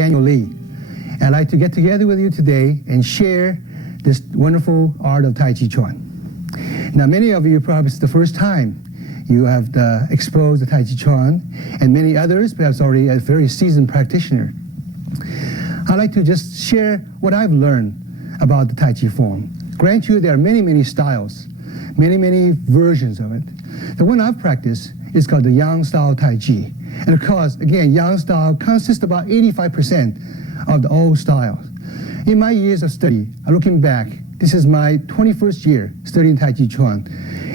Daniel Lee. I'd like to get together with you today and share this wonderful art of Tai Chi Chuan. Now, many of you, probably it's the first time you have exposed the Tai Chi Chuan, and many others, perhaps already a very seasoned practitioner. I'd like to just share what I've learned about the Tai Chi form. Grant you, there are many, many styles, many versions of it. The one I've practiced is called the Yang style Tai Chi. And of course, again, Yang style consists about 85% of the old styles. In my years of study, looking back, this is my 21st year studying Tai Chi Chuan.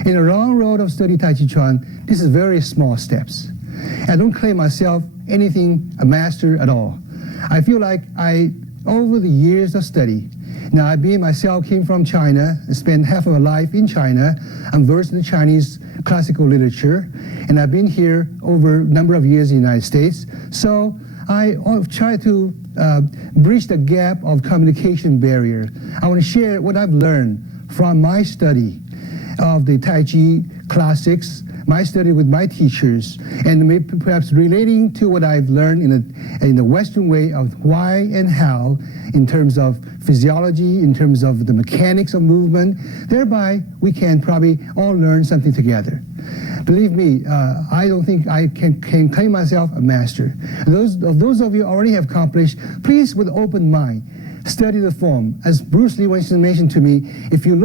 In a long road of studying Tai Chi Chuan, this is very small steps. I don't claim myself anything a master at all. I feel like over the years of study, now I being myself came from China, spent half of my life in China. I'm versed in the Chinese classical literature, and I've been here over a number of years in the United States. So I try to bridge the gap of communication barrier. I want to share what I've learned from my study of the Tai Chi classics, my study with my teachers, and maybe perhaps relating to what I've learned in the Western way of why and how in terms of physiology, in terms of the mechanics of movement. Thereby, we can probably all learn something together. Believe me, I don't think I can claim myself a master. Those of you already have accomplished, please, with open mind, study the form. As Bruce Lee once mentioned to me, if you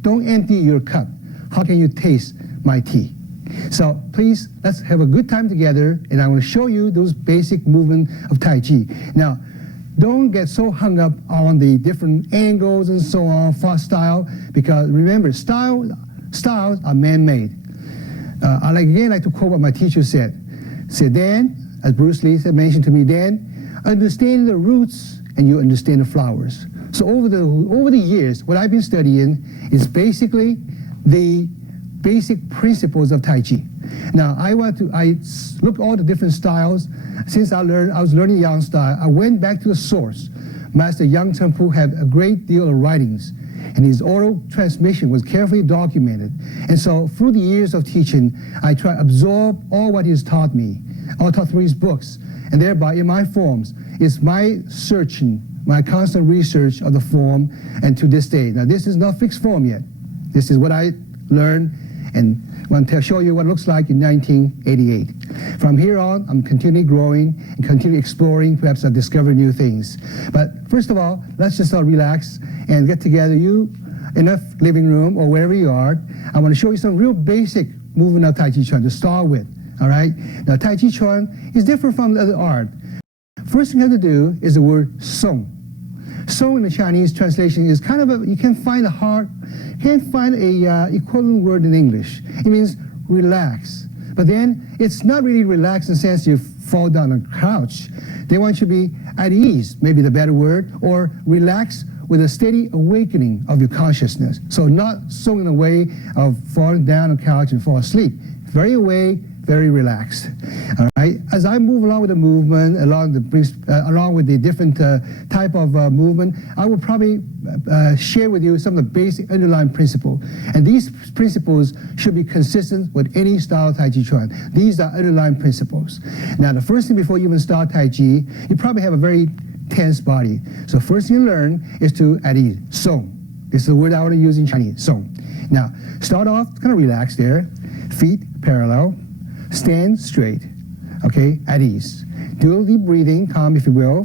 don't empty your cup, how can you taste my tea? So please, let's have a good time together, and I want to show you those basic movement of Tai Chi. Now, don't get so hung up on the different angles and so on, fast style, because remember, styles are man-made. I like to quote what my teacher said. Said, Dan, as Bruce Lee mentioned to me, Dan, understand the roots and you understand the flowers. So over the years, what I've been studying is basically the basic principles of Tai Chi. Now, I look all the different styles. Since I was learning Yang style, I went back to the source. Master Yang Chengpu had a great deal of writings, and his oral transmission was carefully documented. And so through the years of teaching, I try to absorb all what he's taught me, all taught through his books, and thereby in my forms, it's my searching, my constant research of the form, and to this day. Now, this is not fixed form yet. This is what I learned, and I want to show you what it looks like in 1988. From here on, I'm continually growing and continually exploring. Perhaps I'll discover new things. But first of all, let's just relax and get together. You, enough living room or wherever you are. I want to show you some real basic movement of Tai Chi Chuan to start with. All right? Now, Tai Chi Chuan is different from the other art. First thing you have to do is the word song. Song in the Chinese translation is kind of you can't find a equivalent word in English. It means relax. But then it's not really relaxed in the sense you fall down on a couch. They want you to be at ease, maybe the better word, or relax with a steady awakening of your consciousness. So not so in a way of falling down on a couch and fall asleep. Very awake, very relaxed. All right. As I move along with the movement, along with the different type of movement, I will probably share with you some of the basic underlying principles. And these principles should be consistent with any style of Tai Chi Chuan. These are underlying principles. Now, the first thing before you even start Tai Chi, you probably have a very tense body. So first thing you learn is to at ease. Song. This is the word I want to use in Chinese. Song. Now, start off kind of relaxed there. Feet parallel. Stand straight, okay, at ease. Do a deep breathing, calm if you will.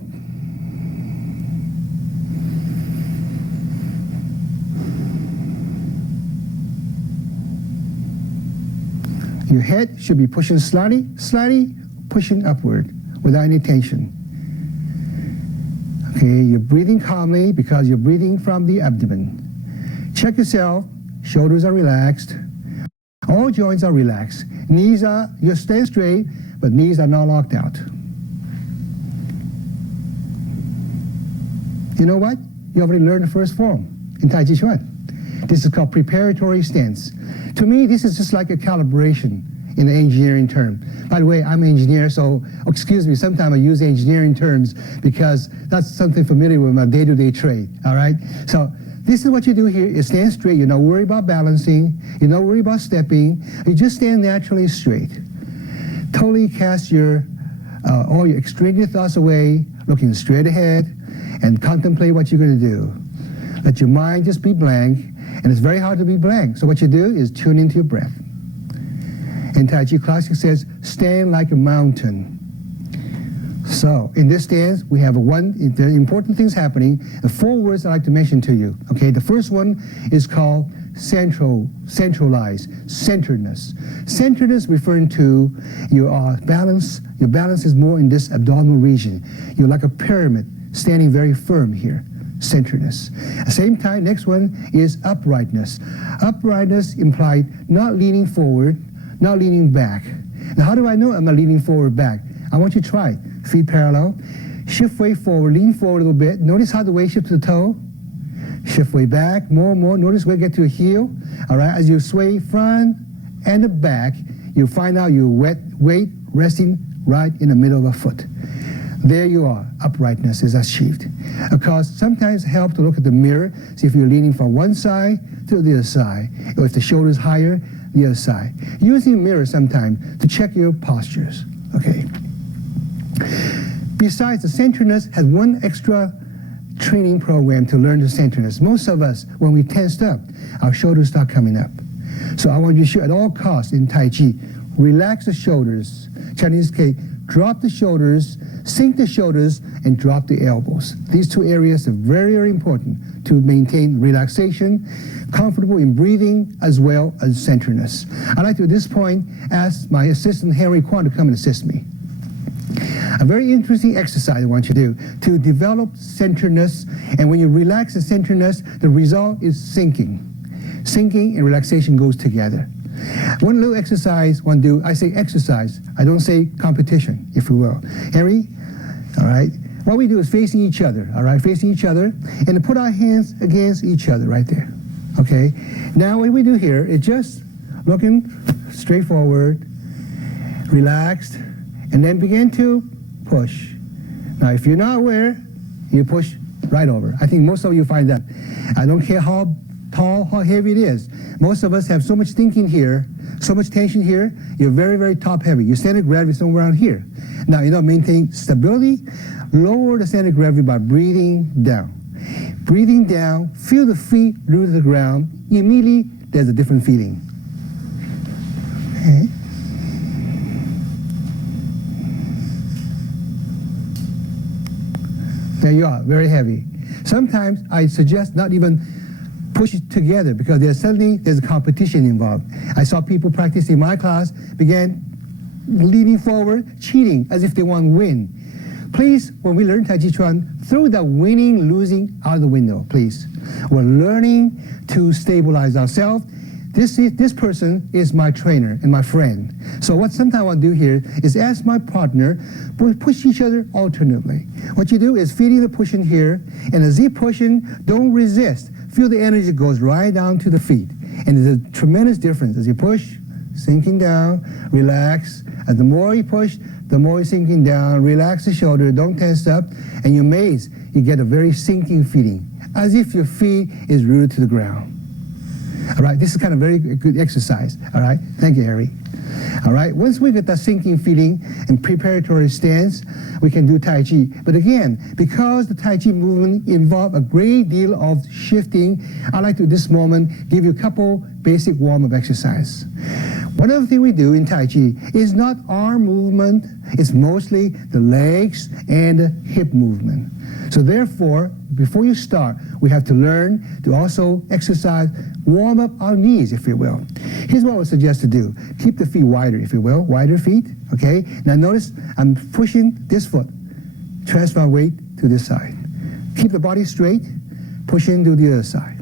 Your head should be pushing slightly pushing upward without any tension. Okay, you're breathing calmly because you're breathing from the abdomen. Check yourself, shoulders are relaxed. All joints are relaxed. You stand straight, but knees are not locked out. You know what? You already learned the first form in Tai Chi Chuan. This is called preparatory stance. To me, this is just like a calibration in the engineering term. By the way, I'm an engineer, so excuse me, sometimes I use engineering terms because that's something familiar with my day-to-day trade, all right? So this is what you do here, is stand straight. You're not worried about balancing. You're not worried about stepping. You just stand naturally straight. Totally cast your all your extraneous thoughts away, looking straight ahead, and contemplate what you're going to do. Let your mind just be blank, and it's very hard to be blank. So what you do is tune into your breath. In Tai Chi Classic says, stand like a mountain. So in this stance, we have there are important things happening. The 4 words I'd like to mention to you. Okay, the first one is called centralized, centeredness. Centeredness referring to your balance. Your balance is more in this abdominal region. You're like a pyramid, standing very firm here. Centeredness. At the same time, next one is uprightness. Uprightness implied not leaning forward, not leaning back. Now, how do I know I'm not leaning forward back? I want you to try it. Feet parallel. Shift weight forward, lean forward a little bit. Notice how the weight shifts to the toe. Shift weight back, more and more. Notice where you get to your heel. All right, as you sway front and the back, you find out your weight resting right in the middle of a foot. There you are. Uprightness is achieved. Of course, sometimes it helps to look at the mirror, see if you're leaning from one side to the other side, or if the shoulder is higher, the other side. Using a mirror sometimes to check your postures. Okay. Besides, the centeredness has one extra training program to learn the centeredness. Most of us, when we tensed up, our shoulders start coming up. So I want you to show at all costs in Tai Chi, relax the shoulders. Chinese case, drop the shoulders, sink the shoulders, and drop the elbows. These 2 areas are very, very important to maintain relaxation, comfortable in breathing, as well as centeredness. I'd like to, at this point, ask my assistant, Henry Chuan, to come and assist me. A very interesting exercise I want you to do to develop centeredness, and when you relax the centeredness, the result is sinking. Sinking and relaxation goes together. One little exercise one do, I say exercise, I don't say competition, if you will. Henry, all right, what we do is facing each other, all right, facing each other, and to put our hands against each other right there, okay? Now what we do here is just looking straight forward, relaxed, and then begin to push. Now, if you're not aware, you push right over. I think most of you find that. I don't care how tall, how heavy it is. Most of us have so much thinking here, so much tension here, you're very, very top heavy. Your center of gravity is somewhere around here. Now, you don't maintain stability, lower the center of gravity by breathing down. Breathing down, feel the feet root to the ground. Immediately, there's a different feeling. Okay. There you are, very heavy. Sometimes I suggest not even push it together because there's a competition involved. I saw people practice in my class, began leaning forward, cheating as if they want to win. Please, when we learn Tai Chi Chuan, throw that winning, losing out of the window, please. We're learning to stabilize ourselves. This person is my trainer and my friend. So what sometimes I want to do here is ask my partner, push each other alternately. What you do is feeling the pushing here, and as you pushing, don't resist. Feel the energy goes right down to the feet. And there's a tremendous difference. As you push, sinking down, relax. As the more you push, the more you're sinking down. Relax the shoulder, don't tense up, and you're amazed. You get a very sinking feeling, as if your feet is rooted to the ground. All right, this is kind of very good exercise. All right, thank you, Harry. All right, once we get that sinking feeling and preparatory stance, we can do Tai Chi. But again, because the Tai Chi movement involves a great deal of shifting, I'd like to, at this moment, give you a couple basic warm-up exercise. One of the things we do in Tai Chi is not arm movement, it's mostly the legs and the hip movement. So therefore, before you start, we have to learn to also exercise, warm up our knees, if you will. Here's what I would suggest to do. Keep the feet wider, if you will, wider feet, okay? Now notice I'm pushing this foot, transfer my weight to this side. Keep the body straight, pushing to the other side.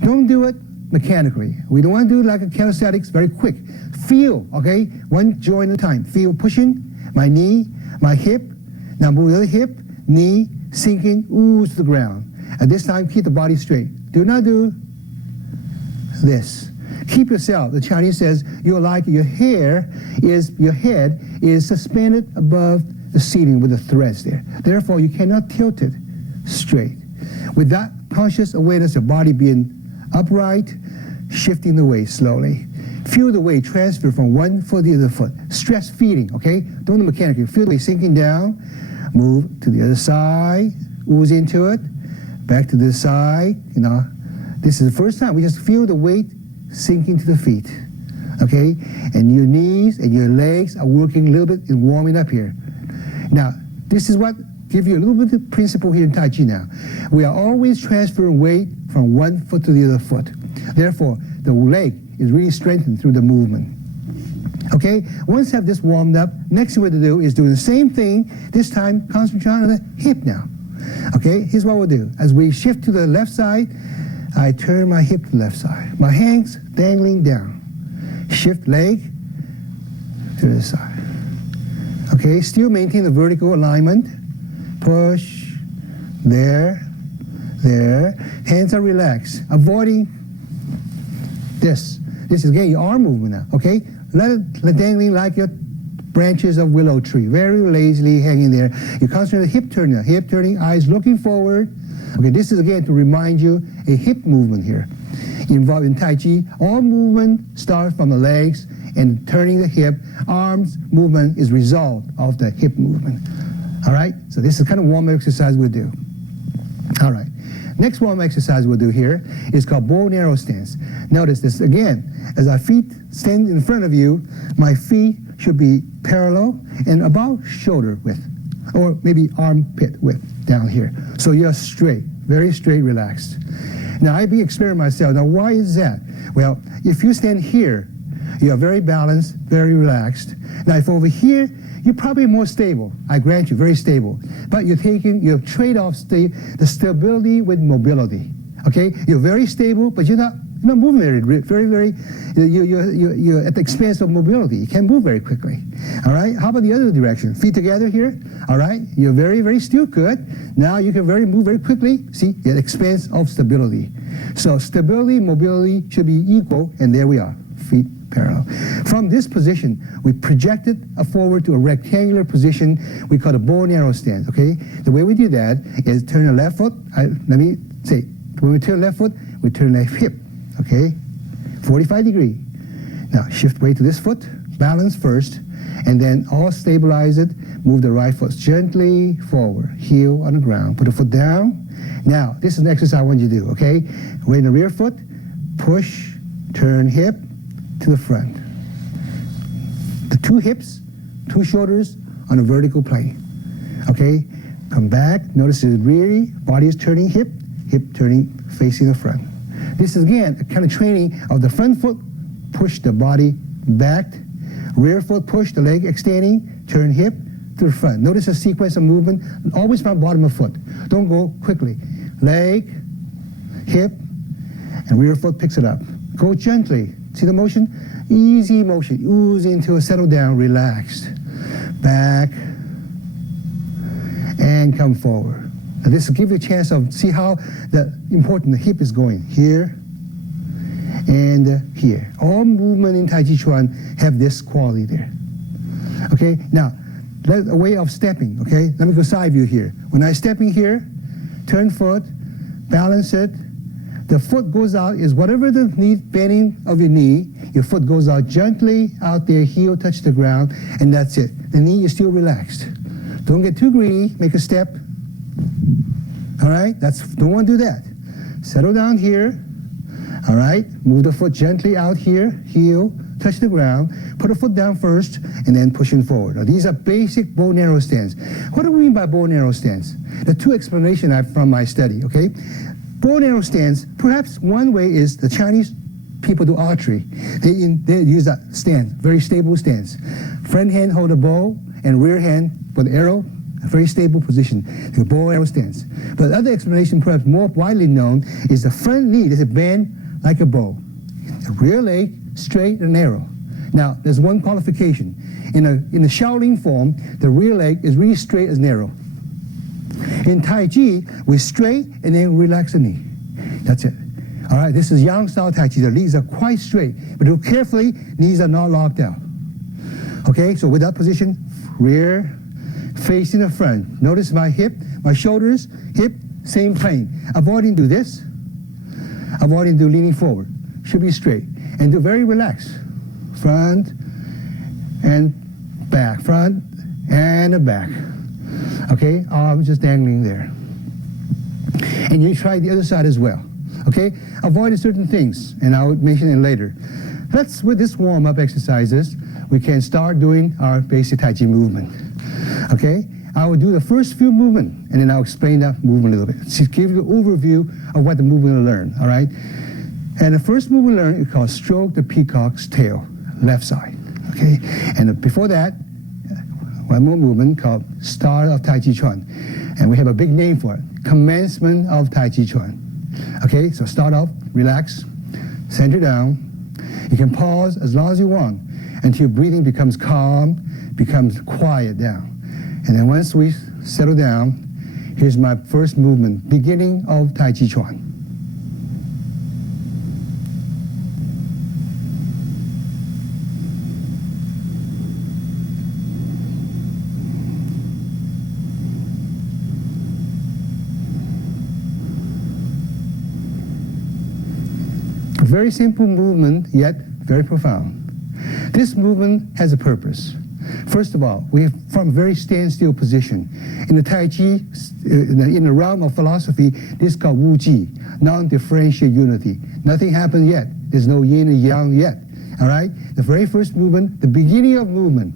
Don't do it mechanically. We don't want to do it like a calisthenics, very quick. Feel, okay? One joint at a time. Feel pushing, my knee, my hip. Now move the other hip, knee, sinking, ooze to the ground. At this time, keep the body straight. Do not do this. Keep yourself. The Chinese says your head is suspended above the ceiling with the threads there. Therefore, you cannot tilt it straight. With that conscious awareness of body being upright, shifting the weight slowly. Feel the weight transfer from one foot to the other foot. Stress feeding, okay? Don't do mechanically. Feel the weight sinking down. Move to the other side. Ooze into it. Back to this side. You know, this is the first time. We just feel the weight sinking to the feet, okay? And your knees and your legs are working a little bit and warming up here. Now, this is what gives you a little bit of principle here in Tai Chi now. We are always transferring weight from one foot to the other foot. Therefore, the leg is really strengthened through the movement. Okay, once you have this warmed up, next thing we're going to do is do the same thing, this time concentrate on the hip now. Okay, here's what we'll do. As we shift to the left side, I turn my hip to the left side. My hands dangling down. Shift leg to the side. Okay, still maintain the vertical alignment. Push, there, there. Hands are relaxed, avoiding this. This is again your arm movement now, okay? Let it dangling like your branches of willow tree, very lazily hanging there. You concentrate on the hip turning, eyes looking forward. Okay, this is again to remind you a hip movement here. Involved in Tai Chi, all movement starts from the legs and turning the hip. Arms movement is result of the hip movement. All right, so this is kind of warm exercise we'll do. All right, next warm exercise we'll do here is called bow and arrow stance. Notice this again, as our feet stand in front of you, my feet should be parallel and about shoulder width, or maybe armpit width down here. So you're straight, very straight, relaxed. Now I be experiencing myself. Now why is that? Well, if you stand here, you are very balanced, very relaxed. Now if over here, you're probably more stable. I grant you, very stable. But you're trade off the stability with mobility. Okay, you're very stable, but you're not moving very. You're at the expense of mobility. You can't move very quickly. All right. How about the other direction? Feet together here. All right. You're very still good. Now you can move very quickly. See, at the expense of stability. So stability, mobility should be equal, and there we are. Feet parallel. From this position, we project it forward to a rectangular position we call a bow and arrow stance, okay? The way we do that is turn the left foot, let me say, when we turn left foot, we turn left hip, okay? 45 degree. Now shift weight to this foot, balance first, and then all stabilize it, move the right foot gently forward, heel on the ground, put the foot down. Now, this is an exercise I want you to do, okay? Weight in the rear foot, push, turn hip, to the front. The two hips, two shoulders on a vertical plane. Okay? Come back. Notice it really, body is turning hip turning facing the front. This is again a kind of training of the front foot, push the body back, rear foot push, the leg extending, turn hip to the front. Notice a sequence of movement, always from bottom of foot. Don't go quickly. Leg, hip, and rear foot picks it up. Go gently. See the motion? Easy motion. Ooze into a settle down, relaxed. Back. And come forward. Now this will give you a chance of see how important the hip is going. Here and here. All movement in Tai Chi Chuan have this quality there. Okay? Now, a way of stepping, okay? Let me go side view here. When I step in here, turn foot, balance it, the foot goes out is whatever the knee, bending of your knee, your foot goes out gently out there, heel touch the ground, and that's it. The knee is still relaxed. Don't get too greedy, make a step. All right, don't want to do that. Settle down here. All right, move the foot gently out here, heel, touch the ground, put a foot down first, and then pushing forward. Now, these are basic bow and arrow stance. What do we mean by bow and arrow stance? The two explanations I have from my study, okay? Bow and arrow stance, perhaps one way is the Chinese people do archery. They use that stance, very stable stance. Front hand hold a bow, and rear hand with arrow, a very stable position. The bow and arrow stance. But the other explanation, perhaps more widely known, is the front knee is bend like a bow. The rear leg straight and narrow. Now, there's one qualification. In the Shaolin form, the rear leg is really straight as narrow. In Tai Chi, we straight and then relax the knee. That's it. All right, this is Yang style Tai Chi. The knees are quite straight, but do carefully, knees are not locked out. Okay, so with that position, rear, facing the front. Notice my hip, my shoulders, hip, same plane. Avoiding do this, avoiding do leaning forward. Should be straight, and do very relaxed. front and back, front and back. Okay, arms just dangling there. And you try the other side as well. Okay, avoid certain things, and I'll mention it later. With this warm-up exercises, we can start doing our basic Tai Chi movement. Okay, I will do the first few movements, and then I'll explain that movement a little bit. To give you an overview of what the movement will learn, all right? And the first movement we learn is called stroke the peacock's tail, left side, okay? And before that, one more movement called start of Tai Chi Chuan. And we have a big name for it, commencement of Tai Chi Chuan. Okay, so start off, relax, center down. You can pause as long as you want until your breathing becomes calm, becomes quiet down. And then once we settle down, here's my first movement, beginning of Tai Chi Chuan. A very simple movement, yet very profound. This movement has a purpose. First of all, we from a very standstill position. In the Tai Chi, in the realm of philosophy, this is called Wu Ji, non-differential unity. Nothing happened yet. There's no yin and yang yet. All right? The very first movement, the beginning of movement,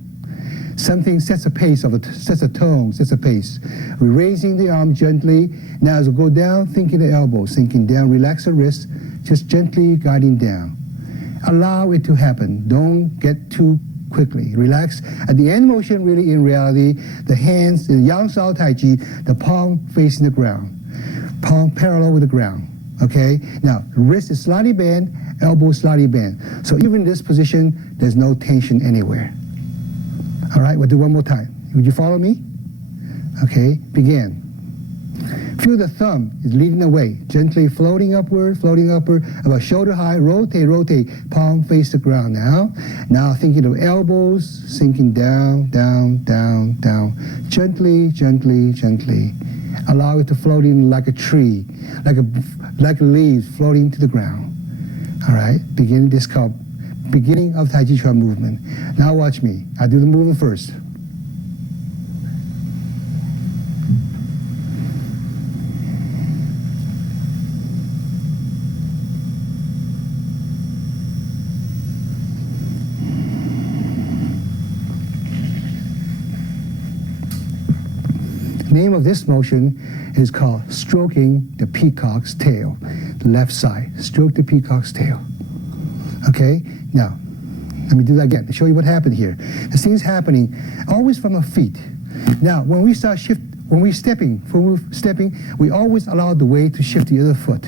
something sets a pace, sets a tone, sets a pace. We're raising the arm gently. Now as we go down, thinking the elbow, sinking down, relax the wrist, just gently guiding down. Allow it to happen. Don't get too quickly. Relax. At the end motion, really, in reality, the hands, in Yang Sao Tai Chi, the palm facing the ground. Palm parallel with the ground. Okay? Now, wrist is slightly bent, elbow slightly bent. So even in this position, there's no tension anywhere. All right? We'll do one more time. Would you follow me? Okay? Begin. Feel the thumb is leading the way, gently floating upward, about shoulder high, rotate, palm face the ground now. Now thinking of elbows, sinking down, gently. Allow it to float in like a tree, like a leaf floating to the ground. All right, this called beginning of Tai Chi Chuan movement. Now watch me, I do the movement first. The name of this motion is called stroking the peacock's tail, the left side. Stroke the peacock's tail. Okay? Now, let me do that again to show you what happened here. This thing's happening always from our feet. Now, when we stepping, we always allow the weight to shift the other foot.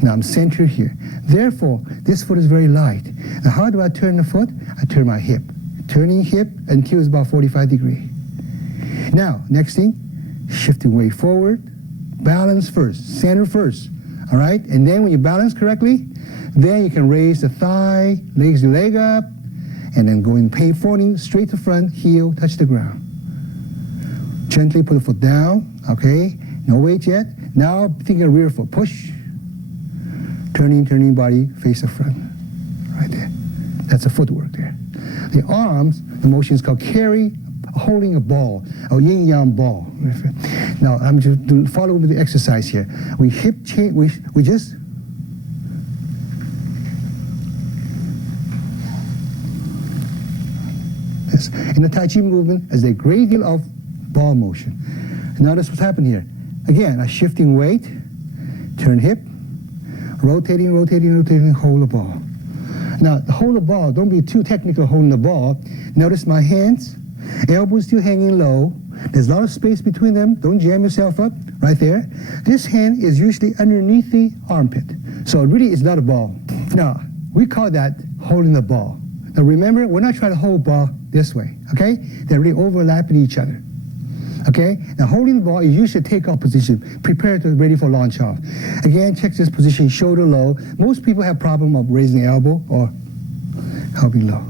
Now I'm centered here. Therefore, this foot is very light. Now how do I turn the foot? I turn my hip. Turning hip until it's about 45 degrees. Now, next thing, shifting weight forward, balance first, center first, all right? And then when you balance correctly, then you can raise the thigh, raise the leg up, and then going falling straight to front, heel, touch the ground. Gently put the foot down, okay? No weight yet. Now thinking of rear foot, push, turning body, face the front, right there. That's the footwork there. The arms, the motion is called carry, holding a ball, a yin-yang ball. Now, I'm just following with the exercise here. We hip change, we just, yes. In the Tai Chi movement, there's a great deal of ball motion. Notice what's happening here. Again, a shifting weight, turn hip, rotating, hold the ball. Now, hold the ball, don't be too technical holding the ball. Notice my hands, elbows still hanging low. There's a lot of space between them. Don't jam yourself up right there. This hand is usually underneath the armpit. So it really is not a ball. Now, we call that holding the ball. Now remember, we're not trying to hold ball this way, okay? They're really overlapping each other. Okay? Now holding the ball is usually takeoff position. Prepare to ready for launch off. Again, check this position, shoulder low. Most people have problem of raising the elbow or helping low.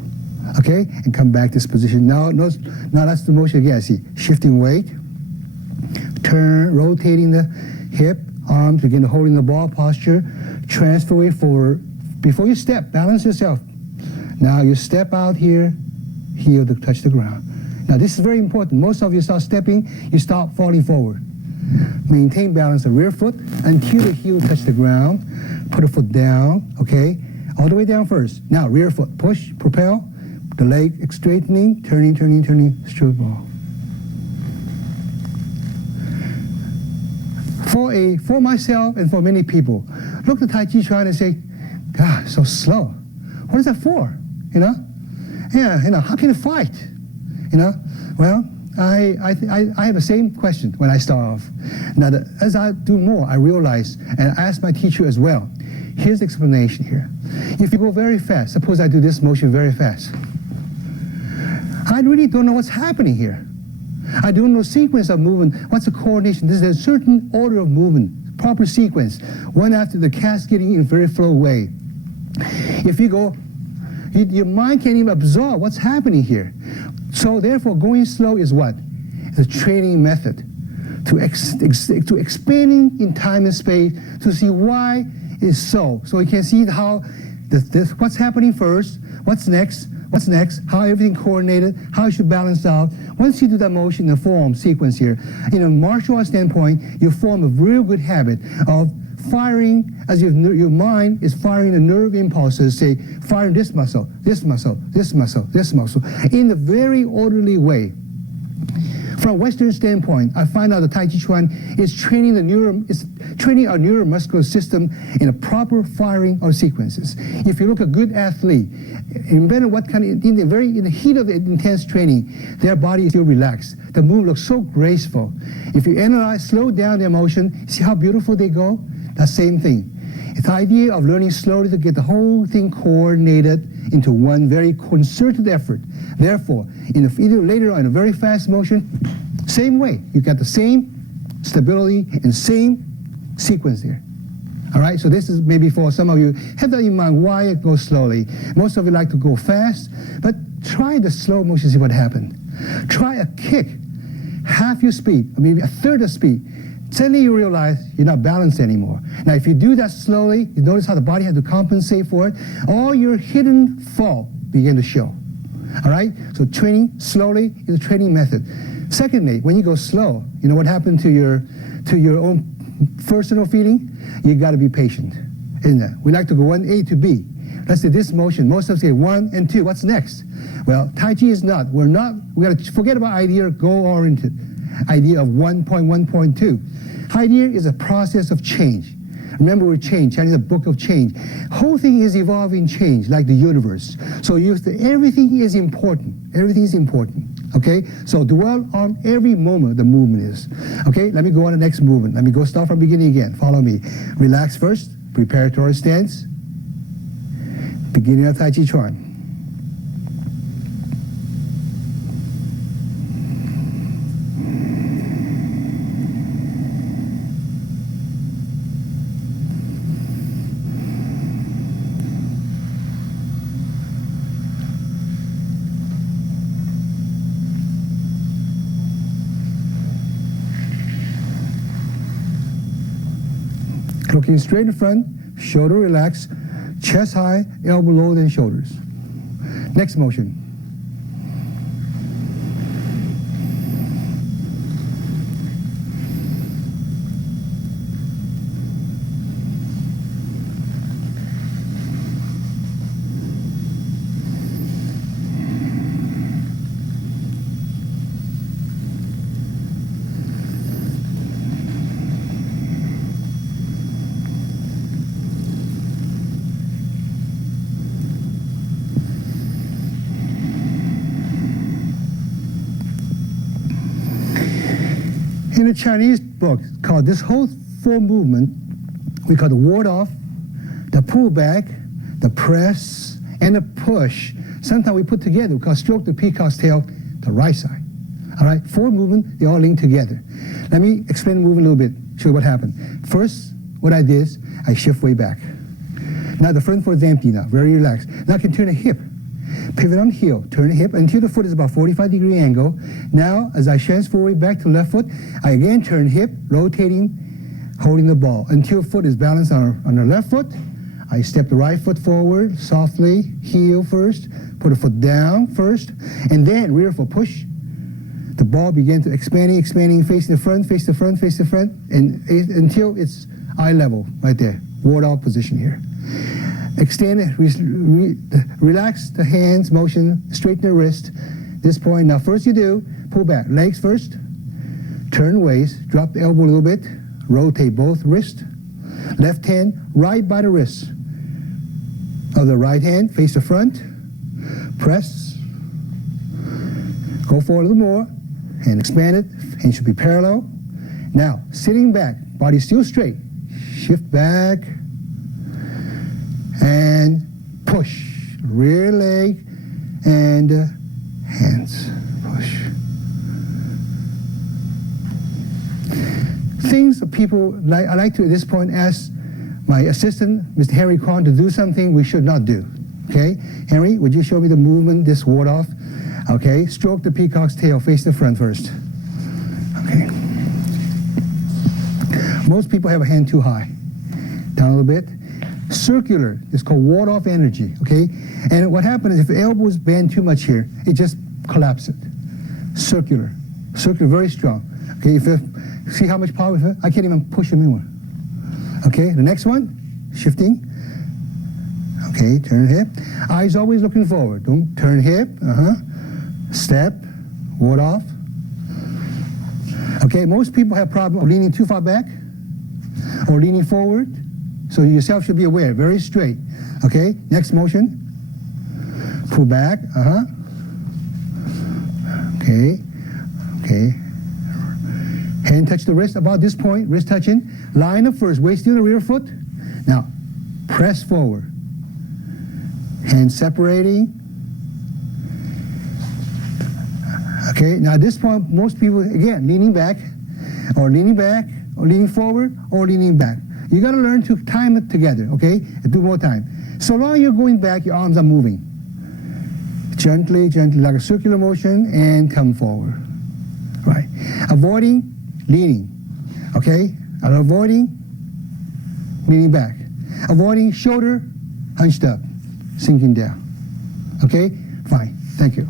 Okay? And come back to this position. Now that's the motion again. See, shifting weight, turn, rotating the hip, arms, begin holding the ball posture, transfer weight forward. Before you step, balance yourself. Now you step out here, heel to touch the ground. Now this is very important. Most of you start stepping, you start falling forward. Maintain balance of rear foot until the heel touch the ground. Put a foot down, okay? All the way down first. Now rear foot, push, propel, the leg straightening, turning, straight ball. For myself and for many people, look at Tai Chi Chuan and say, God, so slow. What is that for? You know? Yeah, you know, how can you fight? You know? Well, I have the same question when I start off. Now, as I do more, I realize, and I ask my teacher as well, here's the explanation here. If you go very fast, suppose I do this motion very fast, I really don't know what's happening here. I don't know sequence of movement. What's the coordination? There's a certain order of movement, proper sequence, one after the cascading in a very flow way. If you go, your mind can't even absorb what's happening here. So therefore, going slow is what? It's a training method to expanding in time and space to see why it's so. So you can see how what's happening first, what's next, how everything coordinated, how it should balance out. Once you do that motion, the form sequence here, in a martial arts standpoint, you form a real good habit of firing as if your mind is firing the nerve impulses, say, firing this muscle, this muscle, this muscle, this muscle, in a very orderly way. From a Western standpoint, I find out that Tai Chi Chuan is training our neuromuscular system in a proper firing of sequences. If you look at a good athlete, no matter what kind of, in the heat of the intense training, their body is still relaxed. The move looks so graceful. If you analyze, slow down their motion, see how beautiful they go? That same thing. It's the idea of learning slowly to get the whole thing coordinated into one very concerted effort. Therefore, either later on in a very fast motion, same way. You got the same stability and same sequence there. All right, so this is maybe for some of you, have that in mind why it goes slowly. Most of you like to go fast, but try the slow motion, see what happens. Try a kick, half your speed, or maybe a third of speed. Suddenly you realize you're not balanced anymore. Now if you do that slowly, you notice how the body has to compensate for it. All your hidden fall begin to show. All right, so training slowly is a training method. Secondly, when you go slow, you know what happened to your own personal feeling? You got to be patient, isn't it? We like to go 1 A to B. Let's say this motion. Most of us say 1 and 2. What's next? Well, Tai Chi is not. We got to forget about idea goal-oriented. Idea of 1.1.2. Idea is a process of change. Remember, we're change. Chinese is a book of change. Whole thing is evolving change, like the universe. So everything is important. Everything is important. Okay? So dwell on every moment the movement is. Okay? Let me go on the next movement. Let me go start from beginning again. Follow me. Relax first. Preparatory stance. Beginning of Tai Chi Chuan. Looking straight in front, shoulder relaxed, chest high, elbow lower than shoulders. Next motion. In a Chinese book called this whole four movement, we call the ward off, the pull back, the press, and the push. Sometimes we put together, we call stroke the peacock's tail, the right side. All right, four movements, they all link together. Let me explain the movement a little bit, show you what happened. First, what I did is I shift way back. Now the front foot is empty now, very relaxed. Now I can turn a hip. Pivot on heel, turn the hip until the foot is about 45-degree angle. Now, as I transfer way back to left foot, I again turn hip, rotating, holding the ball until foot is balanced on the left foot. I step the right foot forward, softly, heel first, put a foot down first, and then rear foot push. The ball begins to expanding, facing the front, face the front, face the front, and until it's eye level, right there, ward-off position here. Extend it, relax the hands, motion, straighten the wrist. This point, now first you do, pull back, legs first, turn waist, drop the elbow a little bit, rotate both wrists, left hand right by the wrist of the right hand, face the front, press, go forward a little more, and expand it, hand should be parallel. Now, sitting back, body still straight, shift back, and push, rear leg, and hands, push. Things that people, I like to at this point ask my assistant, Mr. Henry Kwan, to do something we should not do. Okay, Henry, would you show me the movement, this ward off? Okay, stroke the peacock's tail, face the front first. Okay. Most people have a hand too high. Down a little bit. Circular, it's called ward off energy, okay? And what happens is if the elbows bend too much here, it just collapses it. Circular, very strong. Okay, see how much power, I can't even push them anymore. Okay, the next one, shifting. Okay, turn hip. Eyes always looking forward. Don't turn hip. Step, ward off. Okay, most people have problem of leaning too far back or leaning forward. So you yourself should be aware, very straight. Okay, next motion. Pull back. Okay. Hand touch the wrist about this point, wrist touching. Line up first, waist still the rear foot. Now, press forward. Hands separating. Okay, now at this point, most people, again, leaning back, or leaning forward, or leaning back. You got to learn to time it together, okay? Do more time. So while you're going back, your arms are moving. Gently, like a circular motion, and come forward. Right. Avoiding leaning, okay? Avoiding leaning back. Avoiding shoulder hunched up, sinking down. Okay? Fine. Thank you.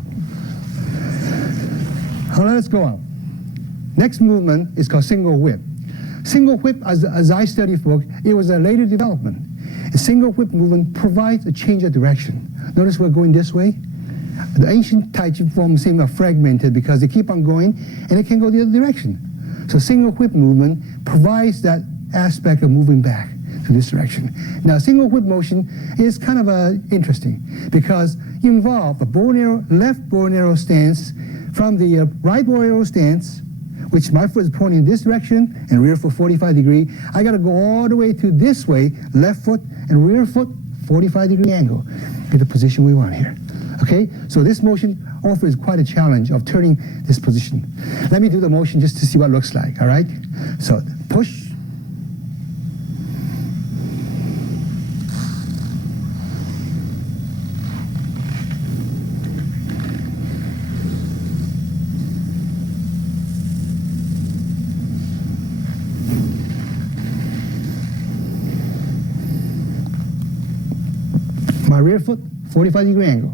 Now let's go on. Next movement is called single whip. Single whip, as I study folk, it was a later development. A single whip movement provides a change of direction. Notice we're going this way. The ancient Tai Chi forms seem fragmented because they keep on going and it can go the other direction. So single whip movement provides that aspect of moving back to this direction. Now single whip motion is kind of interesting because you involve a left bow and arrow stance from the right bow and arrow stance, which my foot is pointing in this direction and rear foot 45 degree. I got to go all the way to this way, left foot and rear foot 45 degree angle. Get the position we want here. Okay, so this motion offers quite a challenge of turning this position. Let me do the motion just to see what it looks like, all right? So push. My rear foot, 45 degree angle.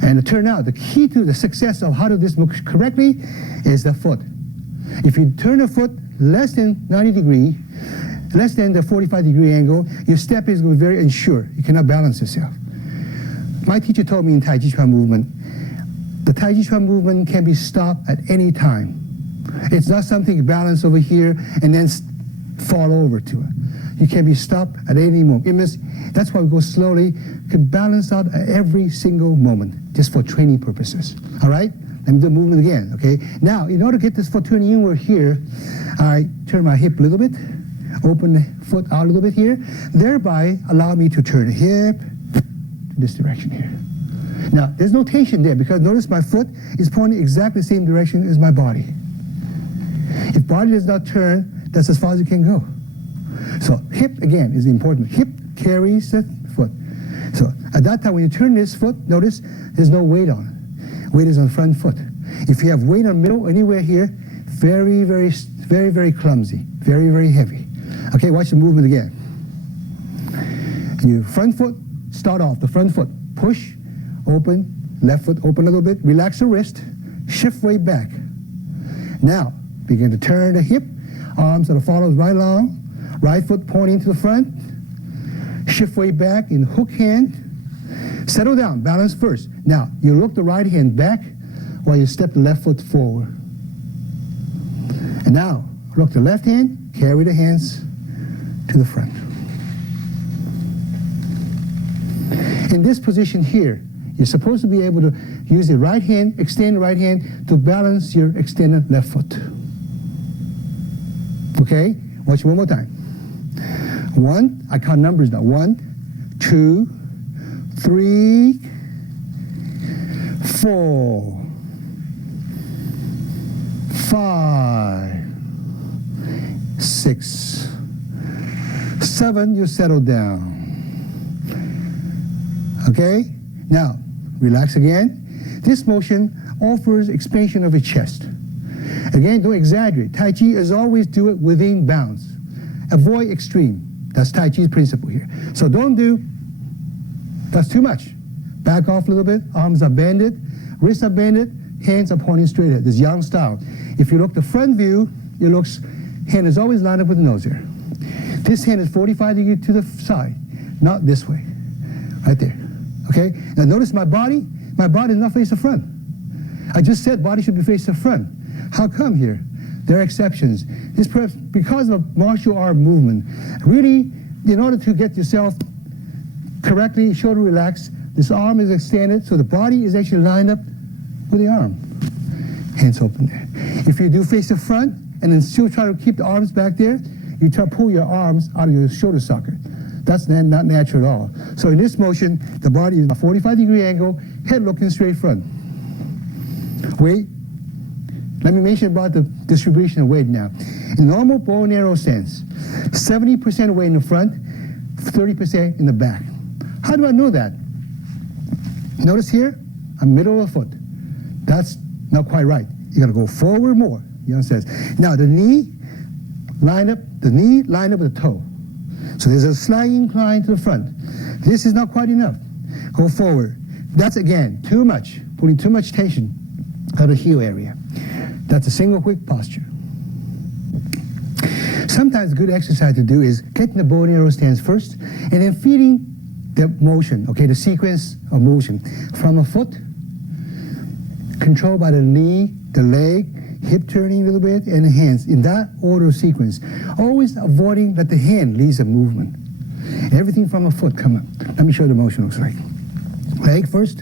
And it turned out the key to the success of how to do this correctly is the foot. If you turn the foot less than 90 degree, less than the 45 degree angle, your step is going to be very unsure. You cannot balance yourself. My teacher told me in Tai Chi Chuan movement, the Tai Chi Chuan movement can be stopped at any time. It's not something you balance over here and then fall over to it. You can be stopped at any moment. That's why we go slowly, can balance out at every single moment, just for training purposes. All right? Let me do the movement again, okay? Now, in order to get this foot turning inward here, I turn my hip a little bit, open the foot out a little bit here, thereby allow me to turn the hip to this direction here. Now, there's no tension there because notice my foot is pointing exactly the same direction as my body. If body does not turn, that's as far as you can go. So hip, again, is important. Hip carries the foot. So at that time, when you turn this foot, notice there's no weight on it. Weight is on the front foot. If you have weight on the middle, anywhere here, very, very, very, very clumsy. Very, very heavy. Okay, watch the movement again. You front foot, start off, the front foot. Push, open, left foot open a little bit, relax the wrist, shift weight back. Now, begin to turn the hip, arms sort of follows right along, right foot pointing to the front, shift weight back in hook hand, settle down, balance first. Now, you look the right hand back while you step the left foot forward. And now, look the left hand, carry the hands to the front. In this position here, you're supposed to be able to use the right hand, extend the right hand to balance your extended left foot. Okay? Watch one more time. 1, I count numbers now. 1, 2, 3, 4, 5, 6, 7, you settle down. Okay? Now, relax again. This motion offers expansion of your chest. Again, don't exaggerate. Tai Chi is always do it within bounds. Avoid extreme. That's Tai Chi's principle here. So don't do, that's too much. Back off a little bit. Arms are bended. Wrists are bended. Hands are pointing straight ahead. This yang style. If you look the front view, it looks, hand is always lined up with the nose here. This hand is 45 degrees to the side, not this way. Right there. Okay? Now notice my body is not face the front. I just said body should be face the front. How come here? There are exceptions. This because of martial art movement. Really, in order to get yourself correctly, shoulder relaxed, this arm is extended, so the body is actually lined up with the arm. Hands open there. If you do face the front, and then still try to keep the arms back there, you try to pull your arms out of your shoulder socket. That's not natural at all. So in this motion, the body is a 45-degree angle, head looking straight front. Weight. Let me mention about the distribution of weight now. In normal bow and arrow stance, 70% weight in the front, 30% in the back. How do I know that? Notice here, I'm middle of the foot. That's not quite right. You gotta go forward more. You understand? Now the knee line up with the toe. So there's a slight incline to the front. This is not quite enough. Go forward. That's again too much, putting too much tension on the heel area. That's a single quick posture. Sometimes a good exercise to do is getting the bow and arrow stance first, and then feeding the motion, okay, the sequence of motion from a foot, controlled by the knee, the leg, hip turning a little bit, and the hands, in that order of sequence. Always avoiding that the hand leads the movement. Everything from a foot come up. Let me show you the motion looks like. Leg first,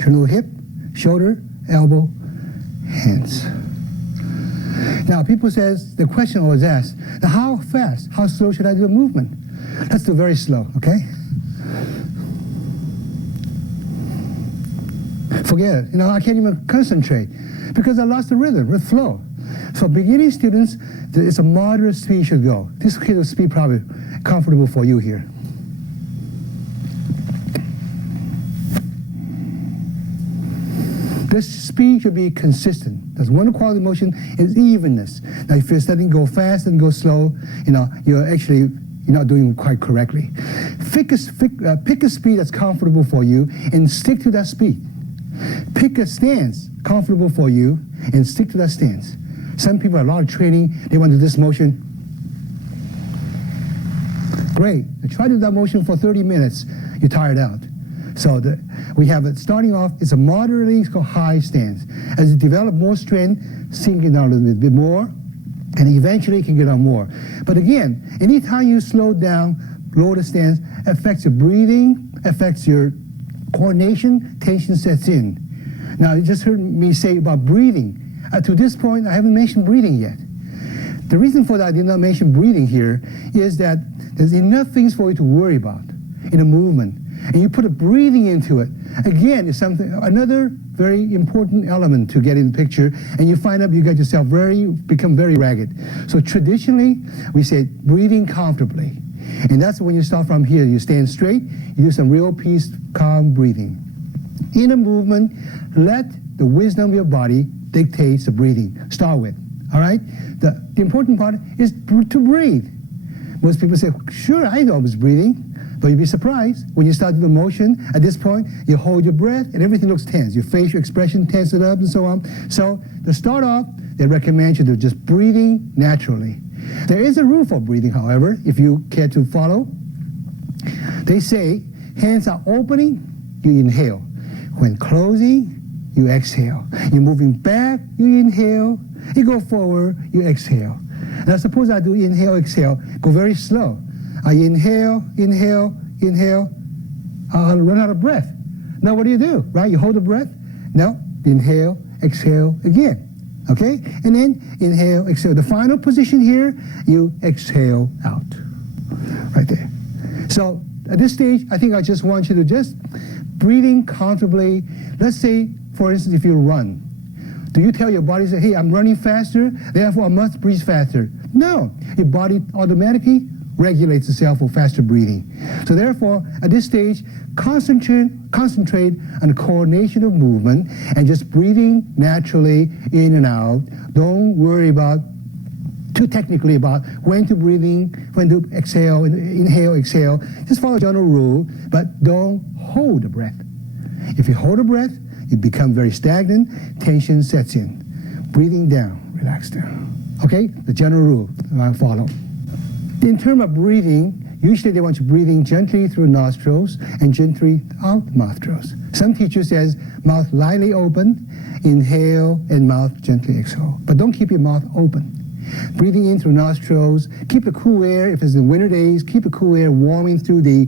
turn a little hip, shoulder, elbow, hands. Now people says, the question always asked, now how fast, how slow should I do the movement? Let's do very slow, okay? Forget it, I can't even concentrate because I lost the rhythm, the flow. So beginning students, it's a moderate speed should go. This kind of speed probably comfortable for you here. This speed should be consistent. That's one quality of motion is evenness. Now if you're starting to go fast and go slow, you're not doing it quite correctly. Pick a speed that's comfortable for you and stick to that speed. Pick a stance comfortable for you and stick to that stance. Some people have a lot of training, they want to do this motion. Great. Try to do that motion for 30 minutes, you're tired out. So we have it starting off, it's a moderately high stance. As you develop more strength, sink it down a little bit more, and eventually you can get on more. But again, anytime you slow down, lower the stance, affects your breathing, affects your coordination, tension sets in. Now, you just heard me say about breathing. To this point, I haven't mentioned breathing yet. The reason for that I did not mention breathing here is that there's enough things for you to worry about in a movement. And you put a breathing into it. Again, it's another very important element to get in the picture, and you find out you get yourself become very ragged. So traditionally, we say breathing comfortably. And that's when you start from here. You stand straight, you do some real peace, calm breathing. In a movement, let the wisdom of your body dictate the breathing. Start with, all right? The important part is to breathe. Most people say, sure, I know I was breathing. But you'd be surprised when you start the motion. At this point, you hold your breath and everything looks tense. Your facial expression tenses up and so on. So to start off, they recommend you to just breathing naturally. There is a rule for breathing, however, if you care to follow. They say hands are opening, you inhale. When closing, you exhale. You're moving back, you inhale. You go forward, you exhale. Now suppose I do inhale, exhale. Go very slow. I inhale, inhale, inhale. I'll run out of breath. Now what do? Right? You hold the breath. Now inhale, exhale again. Okay? And then inhale, exhale. The final position here, you exhale out. Right there. So at this stage, I think I just want you to just breathing comfortably. Let's say, for instance, if you run. Do you tell your body, say, hey, I'm running faster, therefore I must breathe faster? No. Your body automatically regulates itself for faster breathing. So therefore, at this stage, concentrate on the coordination of movement and just breathing naturally in and out. Don't worry about too technically about when to exhale, inhale, exhale. Just follow the general rule, but don't hold the breath. If you hold the breath, you become very stagnant, tension sets in. Breathing down, relax down. Okay, the general rule I follow. In terms of breathing, usually they want you breathing gently through nostrils and gently out nostrils. Some teacher says mouth lightly open, inhale, and mouth gently exhale. But don't keep your mouth open. Breathing in through nostrils, keep the cool air, if it's in winter days, keep the cool air warming through the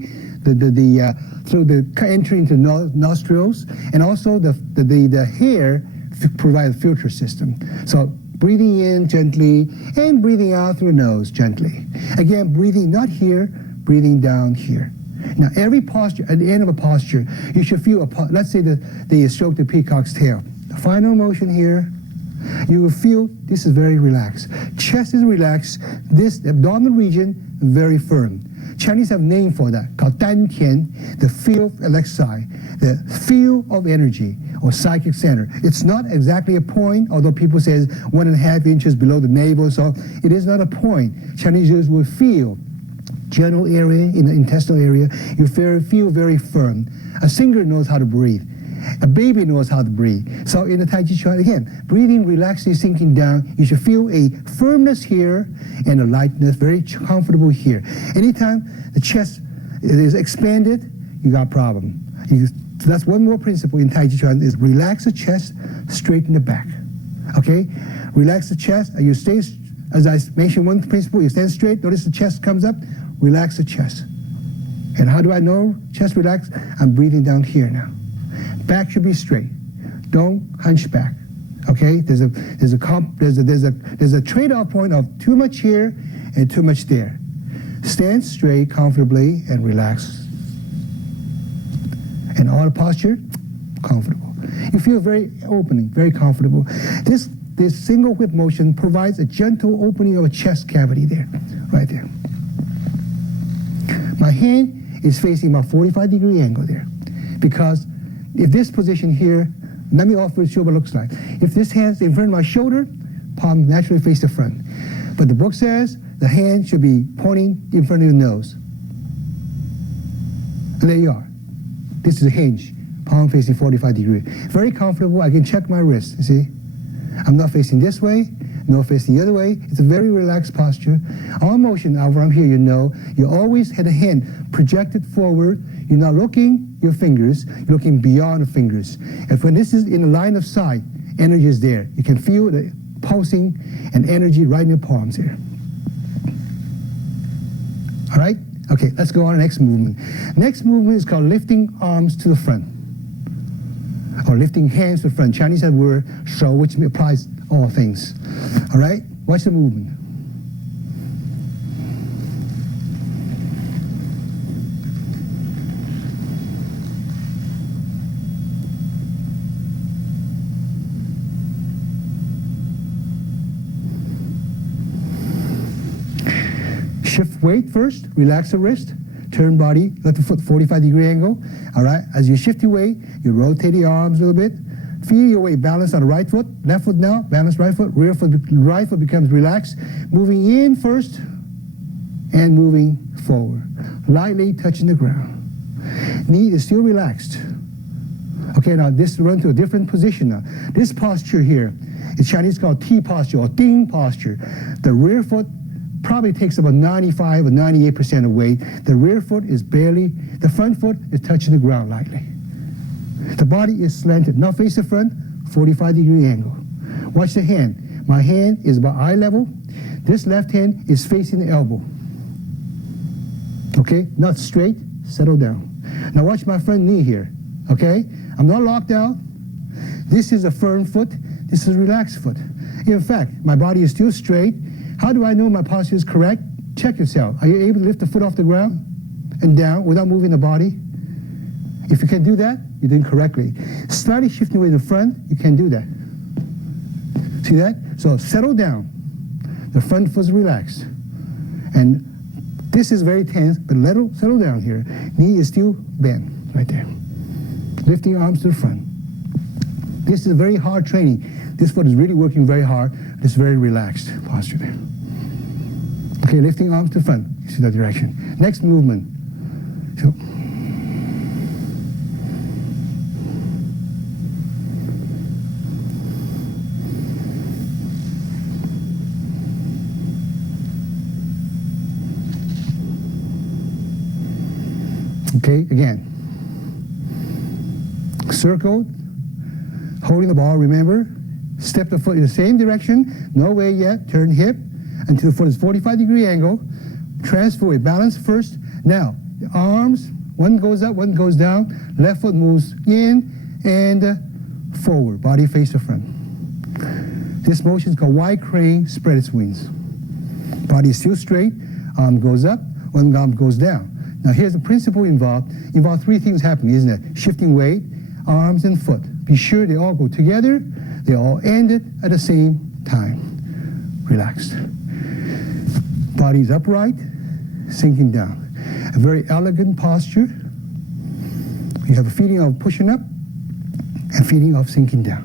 entry into nostrils, and also the hair provides a filter system. So breathing in gently and breathing out through the nose gently. Again, breathing not here, breathing down here. Now every posture, at the end of a posture, you should feel, let's say the stroke the peacock's tail. The final motion here, you will feel this is very relaxed. Chest is relaxed, this abdominal region very firm. Chinese have a name for that, called Dan Tian, the field of Alexi, the field of energy, or psychic center. It's not exactly a point, although people say 1.5 inches below the navel, so it is not a point. Chinese users will feel general area, in the intestinal area, you feel very firm. A singer knows how to breathe. A baby knows how to breathe. So in the Tai Chi Chuan, again, breathing, relaxing, sinking down, you should feel a firmness here and a lightness, very comfortable here. Anytime the chest is expanded, you got a problem. So that's one more principle in Tai Chi Chuan is relax the chest, straighten the back. Okay? Relax the chest, and you stay, as I mentioned one principle, you stand straight, notice the chest comes up, relax the chest. And how do I know chest relaxed? I'm breathing down here now. Back should be straight. Don't hunch back. Okay? There's a trade-off point of too much here and too much there. Stand straight comfortably and relax. And all the posture, comfortable. You feel very opening, very comfortable. This single whip motion provides a gentle opening of a chest cavity there, right there. My hand is facing about 45-degree angle there, because if this position here, let me offer you what it looks like. If this hand's in front of my shoulder, palm naturally face the front. But the book says the hand should be pointing in front of your nose. And there you are. This is a hinge, palm facing 45 degrees. Very comfortable. I can check my wrist, you see? I'm not facing this way, not facing the other way. It's a very relaxed posture. All motion, from here, you know, you always had a hand projected forward. You're not looking your fingers, you're looking beyond the fingers. And when this is in the line of sight, energy is there. You can feel the pulsing and energy right in your palms here. All right? Okay, let's go on to the next movement. Next movement is called lifting arms to the front, or lifting hands to the front. Chinese have the word shou, which applies all things. All right? Watch the movement. Shift weight first, relax the wrist, turn body, let the foot 45-degree angle. All right, as you shift your weight, you rotate the arms a little bit. Feel your weight balance on the right foot, left foot now, balance right foot becomes relaxed. Moving in first, and moving forward, lightly touching the ground. Knee is still relaxed. Okay, now this run to a different position now. This posture here is Chinese called T posture or Ding posture. The rear foot probably takes about 95 or 98% of weight. The rear foot is barely, the front foot is touching the ground lightly. The body is slanted, not face the front, 45-degree angle. Watch the hand. My hand is about eye level. This left hand is facing the elbow. Okay, not straight, settle down. Now watch my front knee here, okay? I'm not locked out. This is a firm foot. This is a relaxed foot. In fact, my body is still straight. How do I know my posture is correct? Check yourself. Are you able to lift the foot off the ground and down without moving the body? If you can do that, you're doing correctly. Slightly shifting away to the front, you can do that. See that? So settle down. The front foot is relaxed. And this is very tense, but settle down here. Knee is still bent right there. Lifting arms to the front. This is very hard training. This foot is really working very hard. It's very relaxed posture there. Okay, lifting arms to the front. You see that direction. Next movement. So, okay, again. Circle, holding the ball, remember. Step the foot in the same direction, no way yet, turn hip until the foot is 45-degree angle. Transfer weight, balance first. Now, the arms, one goes up, one goes down. Left foot moves in and forward, body face to front. This motion is called wide crane, spread its wings. Body is still straight, arm goes up, one arm goes down. Now here's the principle involved. Involve three things happening, isn't it? Shifting weight, arms and foot. Be sure they all go together. They all ended at the same time. Relaxed. Body's upright, sinking down. A very elegant posture. You have a feeling of pushing up and feeling of sinking down.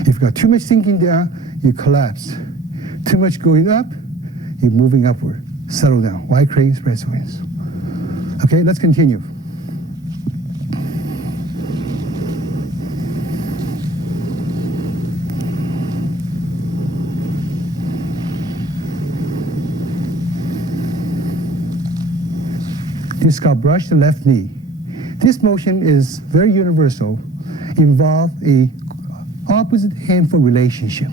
If you've got too much sinking down, you collapse. Too much going up, you're moving upward. Settle down. Wide crane, spread wings. Okay, let's continue. This is called brush the left knee. This motion is very universal, involve a opposite hand-foot relationship.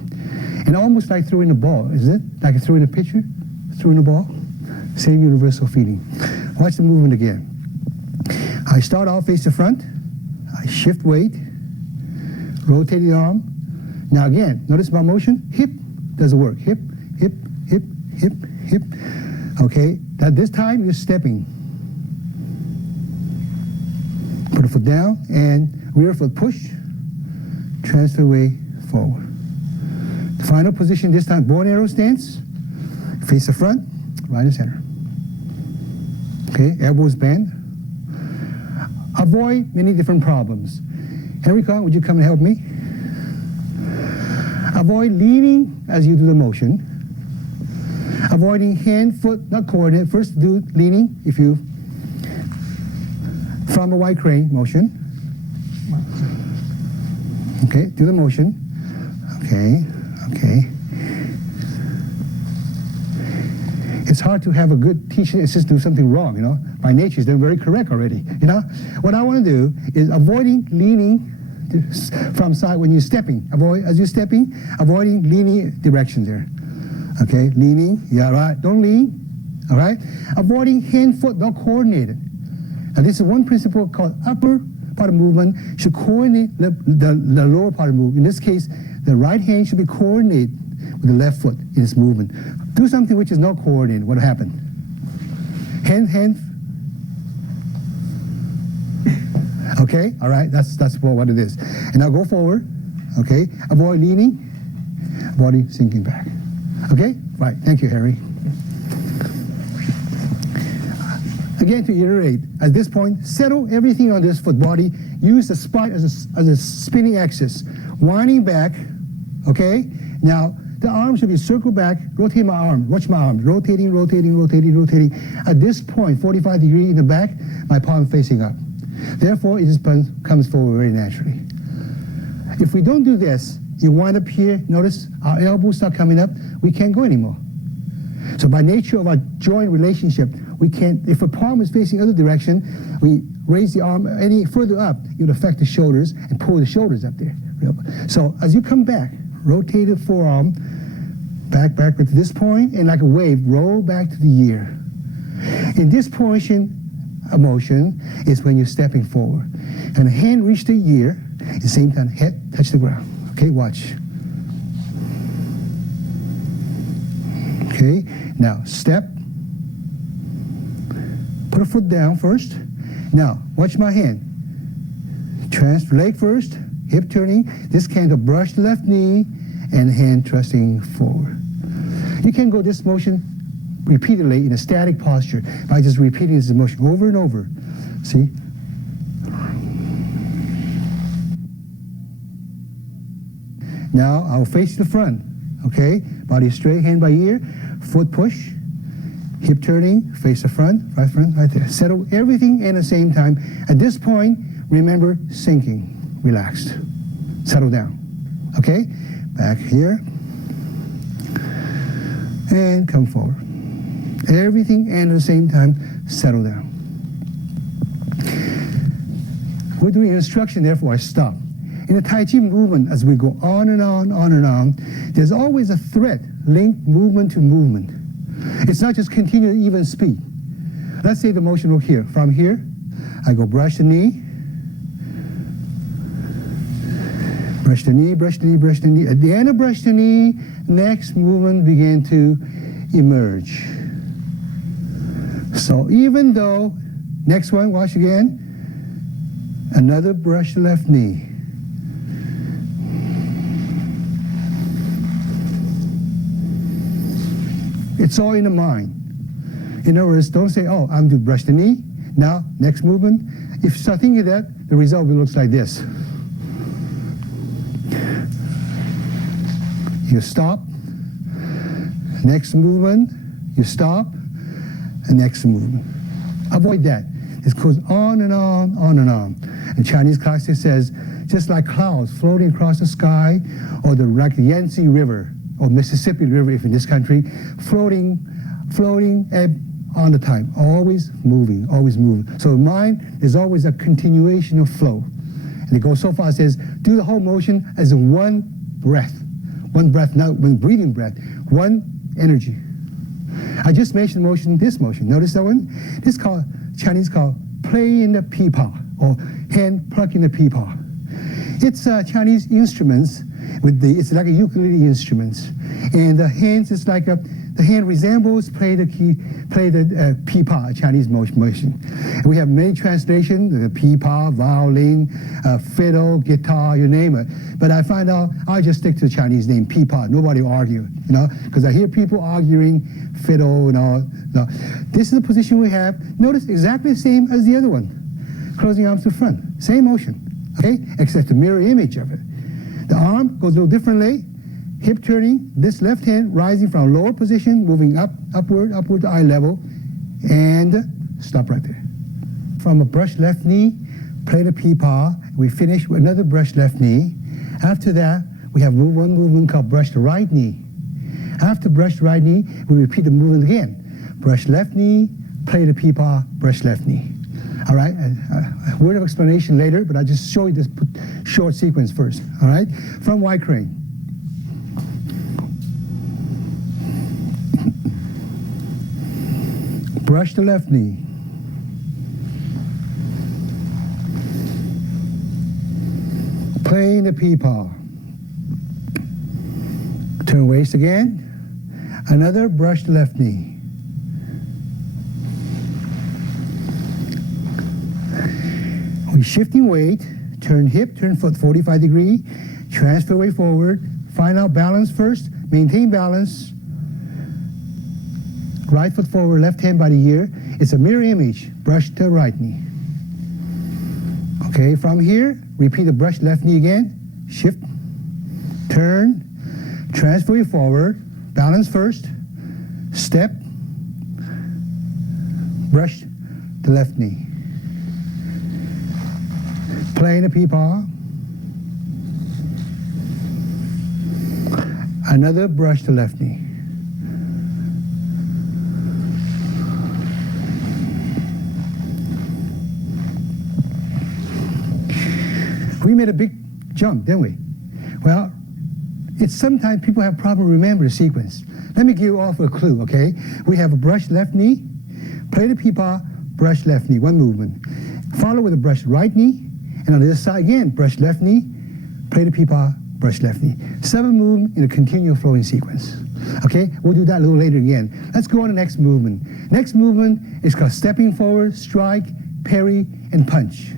And almost like throwing a ball, is it? Like throwing a pitcher, throwing a ball? Same universal feeling. Watch the movement again. I start off face to front, I shift weight, rotate the arm. Now again, notice my motion, hip doesn't work. Hip, hip, hip, hip, hip. Okay, this time you're stepping. Put a foot down and rear foot push, transfer weight forward. The final position this time, bow and arrow stance, face the front, right in center. Okay, elbows bend. Avoid many different problems. Henry Kong, would you come and help me? Avoid leaning as you do the motion. Avoiding hand, foot, not coordinate. First do leaning if you, from a wide crane motion. Okay, do the motion. Okay, okay. It's hard to have a good teaching assistant do something wrong, you know. By nature, they're very correct already, you know. What I want to do is avoiding leaning from side when you're stepping. As you're stepping, avoiding leaning directions there. Okay, leaning, yeah, right. Don't lean, all right. Avoiding hand, foot, not coordinated. Now, this is one principle called upper part of movement should coordinate the lower part of movement. In this case, the right hand should be coordinated with the left foot in its movement. Do something which is not coordinated. What happened? Hand. Okay, all right, that's what it is. And now go forward, okay? Avoid leaning, body sinking back. Okay? Right, thank you, Harry. Again, to iterate, at this point, settle everything on this foot body. Use the spine as a spinning axis. Winding back, okay? Now, the arm should be circled back, rotate my arm, watch my arm, rotating, rotating, rotating, rotating. At this point, 45 degrees in the back, my palm facing up. Therefore, it just comes forward very naturally. If we don't do this, you wind up here, notice our elbows start coming up, we can't go anymore. So by nature of our joint relationship, we can't, if a palm is facing the other direction, we raise the arm any further up, it would affect the shoulders and pull the shoulders up there. So as you come back, rotate the forearm, back to this point, and like a wave, roll back to the ear. In this portion of motion is when you're stepping forward. And the hand reach the ear, at the same time, head touch the ground. Okay, watch. Okay, now step. Put a foot down first. Now, watch my hand. Transfer leg first, hip turning. This can to brush the left knee and hand thrusting forward. You can go this motion repeatedly in a static posture by just repeating this motion over and over. See? Now I'll face the front, okay? Body straight, hand by ear, foot push, hip turning, face the front, right there. Settle everything at the same time. At this point, remember sinking, relaxed. Settle down, okay? Back here, and come forward. Everything and at the same time, settle down. We're doing instruction, therefore I stop. In the Tai Chi movement, as we go on and on, there's always a thread linked movement to movement. It's not just continuous even speed. Let's say the motion over here. From here, I go brush the knee, brush the knee, brush the knee, brush the knee. At the end of brush the knee, next movement begin to emerge. So even though, next one, watch again, another brush the left knee. It's all in the mind. In other words, don't say, oh, I'm to brush the knee. Now, next movement. If you start thinking that, the result will look like this. You stop. Next movement, you stop. And next movement. Avoid that. It goes on and on, on and on. And Chinese classic says, just like clouds floating across the sky, or like the Yangtze River, or Mississippi River, if in this country, floating on the time, always moving, always moving. So mind is always a continuation of flow. And it goes so far, it says, do the whole motion as one breath, not one breathing breath, one energy. I just mentioned motion, this motion. Notice that one? This called, Chinese called playing the peepaw, or hand plucking the peepaw. It's Chinese instruments. It's like a ukulele instruments, and the hands is like the hand resembles play the peepaw, Chinese motion. And we have many translations: the peepaw, violin, fiddle, guitar, you name it. But I find out I just stick to the Chinese name peepaw. Nobody argue, because I hear people arguing fiddle and all. No, this is the position we have. Notice exactly the same as the other one, closing arms to front, same motion, okay, except the mirror image of it. The arm goes a little differently, hip turning, this left hand rising from lower position, moving upward to eye level, and stop right there. From a brush left knee, play the peepaw, we finish with another brush left knee. After that, we have one movement called brush the right knee. After brush the right knee, we repeat the movement again. Brush left knee, play the peepaw, brush left knee. All right, a word of explanation later, but I'll just show you this short sequence first. All right, from Y crane. Brush the left knee. Playing the peepaw. Turn waist again. Another brush the left knee. We're shifting weight, turn hip, turn foot 45 degree, transfer weight forward, find out balance first, maintain balance, right foot forward, left hand by the ear. It's a mirror image, brush the right knee. Okay, from here, repeat the brush left knee again, shift, turn, Transfer it forward, balance first, step, brush the left knee. Playing the peepaw. Another brush the left knee. We made a big jump, didn't we? Well, it's sometimes people have problem remembering the sequence. Let me give you off a clue, okay? We have a brush left knee, play the peepaw, brush left knee, one movement. Follow with a brush right knee, and on the other side again, brush left knee, play the peepaw, brush left knee. 7 movements in a continual flowing sequence. Okay, we'll do that a little later again. Let's go on to the next movement. Next movement is called stepping forward, strike, parry, and punch.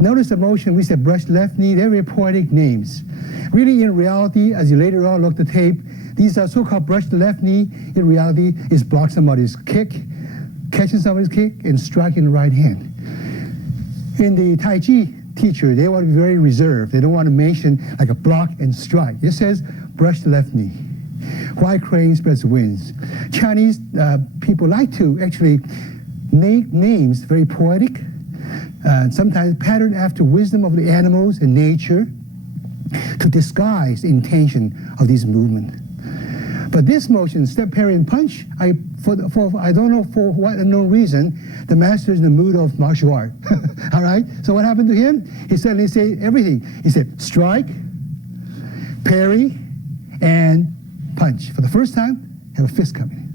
Notice the motion, we said brush left knee, they're very poetic names. Really, in reality, as you later on look at the tape, these are so-called brush the left knee, in reality, is block somebody's kick, catching somebody's kick, and striking the right hand. In the Tai Chi teacher, they want to be very reserved. They don't want to mention like a block and strike. It says brush the left knee. White crane spreads the wings. Chinese people like to actually make names very poetic, sometimes patterned after wisdom of the animals and nature to disguise the intention of these movements. But this motion, step, parry, and punch, I don't know for what unknown reason, the master is in the mood of martial art. All right? So what happened to him? He suddenly said everything. He said strike, parry, and punch. For the first time, have a fist coming.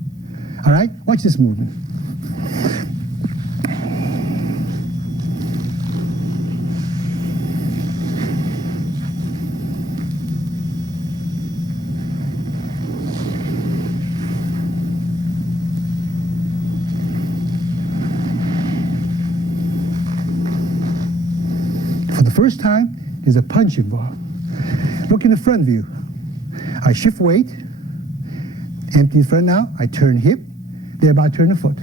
All right? Watch this movement. First time, there's a punch involved. Look in the front view. I shift weight, empty the front now, I turn hip, thereby turn the foot.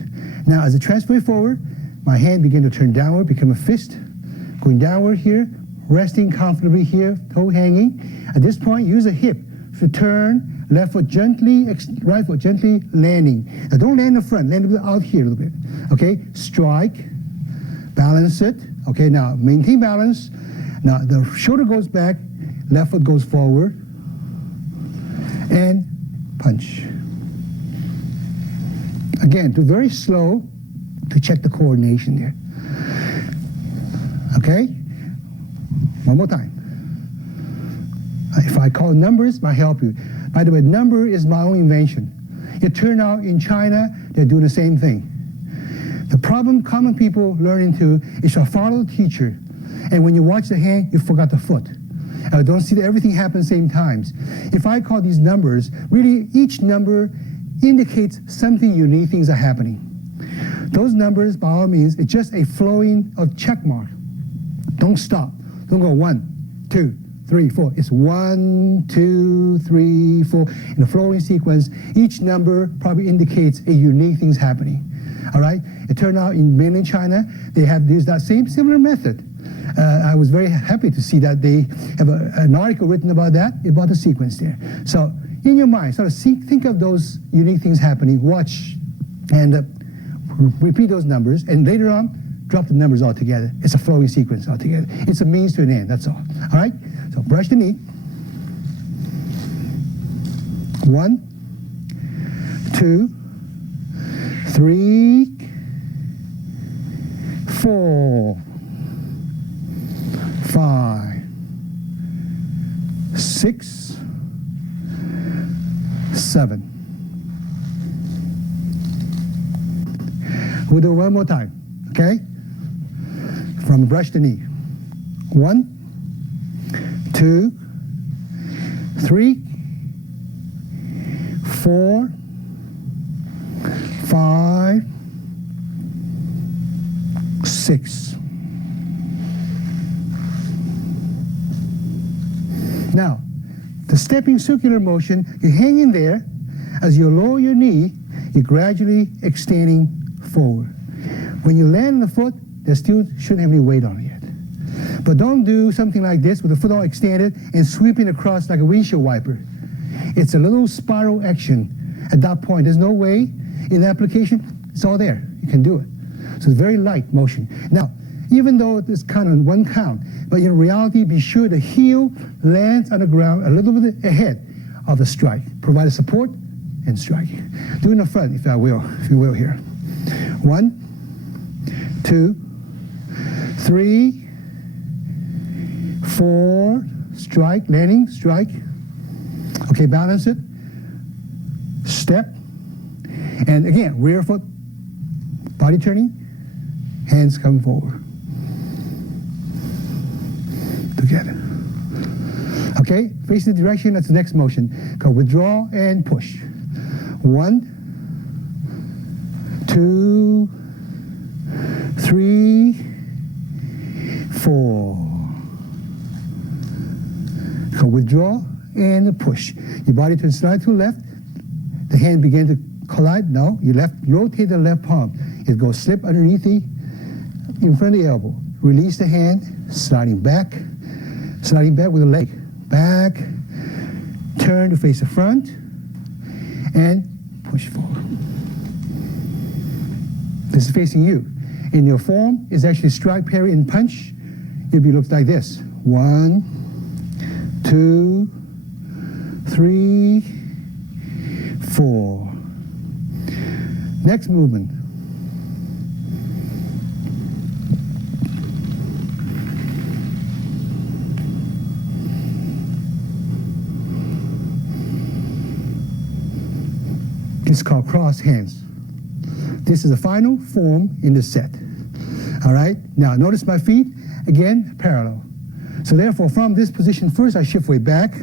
Now as I transfer it forward, my hand begins to turn downward, become a fist, going downward here, resting comfortably here, toe hanging. At this point, use a hip to turn, left foot gently, right foot gently landing. Now don't land in the front, land out here a little bit. Okay, strike, balance it. Okay, now maintain balance. Now the shoulder goes back, left foot goes forward, and punch. Again, do very slow to check the coordination there. Okay? One more time. If I call numbers, it might help you. By the way, number is my own invention. It turned out in China, they're doing the same thing. The problem common people learn into is to follow the teacher. And when you watch the hand, you forgot the foot. Don't see that everything happens same times. If I call these numbers, really each number indicates something unique, things are happening. Those numbers, by all means, it's just a flowing of check mark. Don't stop. Don't go 1, 2, 3, 4. It's 1, 2, 3, 4. In a flowing sequence, each number probably indicates a unique things happening. All right? It turned out in mainland China, they have used that same similar method. I was very happy to see that they have an article written about that, about the sequence there. So in your mind, sort of think of those unique things happening, watch, and repeat those numbers, and later on, drop the numbers all together. It's a flowing sequence altogether. It's a means to an end, that's all. All right? So brush the knee. 1, 2, 3, 4, 5, 6, 7. We'll do one more time, okay? From brush the knee. 1, 2, 3, 4, 5, 6. Now, the stepping circular motion, you hang in there. As you lower your knee, you're gradually extending forward. When you land on the foot, there still shouldn't have any weight on it yet. But don't do something like this with the foot all extended and sweeping across like a windshield wiper. It's a little spiral action at that point. There's no way in the application, it's all there. You can do it. So it's very light motion. Now, even though it's kind of one count, but in reality, be sure the heel lands on the ground a little bit ahead of the strike. Provide support and strike. Do it in the front, if you will here. 1, 2, 3, 4, strike, landing, strike. Okay, balance it. Step. And again, rear foot, body turning, hands come forward. Together. Okay, facing the direction, that's the next motion. Go withdraw and push. 1, 2, 3, 4. Go withdraw and push. Your body turns slightly to the left. The hand begins to collide. No, you rotate the left palm. It goes slip underneath in front of the elbow. Release the hand, sliding back with the leg. Back, turn to face the front, and push forward. This is facing you. In your form, it's actually strike, parry, and punch. It looks like this. 1, 2, 3, 4. Next movement. It's called cross hands. This is the final form in the set. All right? Now, notice my feet, again, parallel. So therefore, from this position, first I shift way back.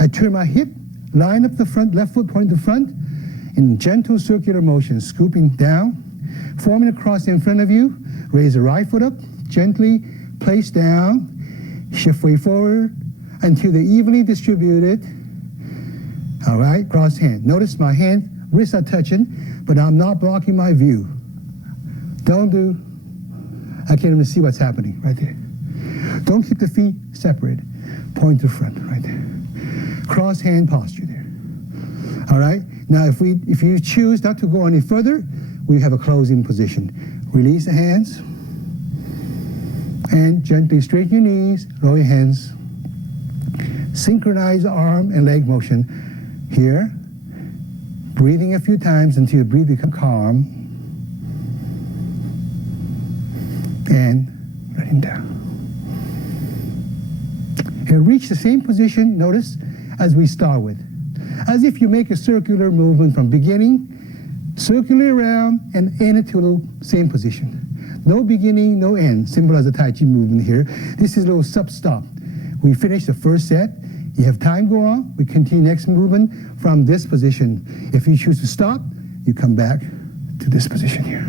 I turn my hip, line up the front, left foot pointing to the front, in gentle circular motion, scooping down, forming a cross in front of you. Raise the right foot up, gently place down, shift way forward until they're evenly distributed. All right, cross hand. Notice my hand, wrists are touching, but I'm not blocking my view. I can't even see what's happening right there. Don't keep the feet separate. Point to front right there. Cross hand posture there. All right, now if you choose not to go any further, we have a closing position. Release the hands and gently straighten your knees, lower your hands. Synchronize the arm and leg motion. Here, breathing a few times until your breath becomes calm, and letting down. And reach the same position, notice, as we start with. As if you make a circular movement from beginning, circularly around, and end it to the same position. No beginning, no end, simple as the Tai Chi movement here. This is a little sub-stop. We finish the first set. You have time go on, we continue next movement from this position. If you choose to stop, you come back to this position here.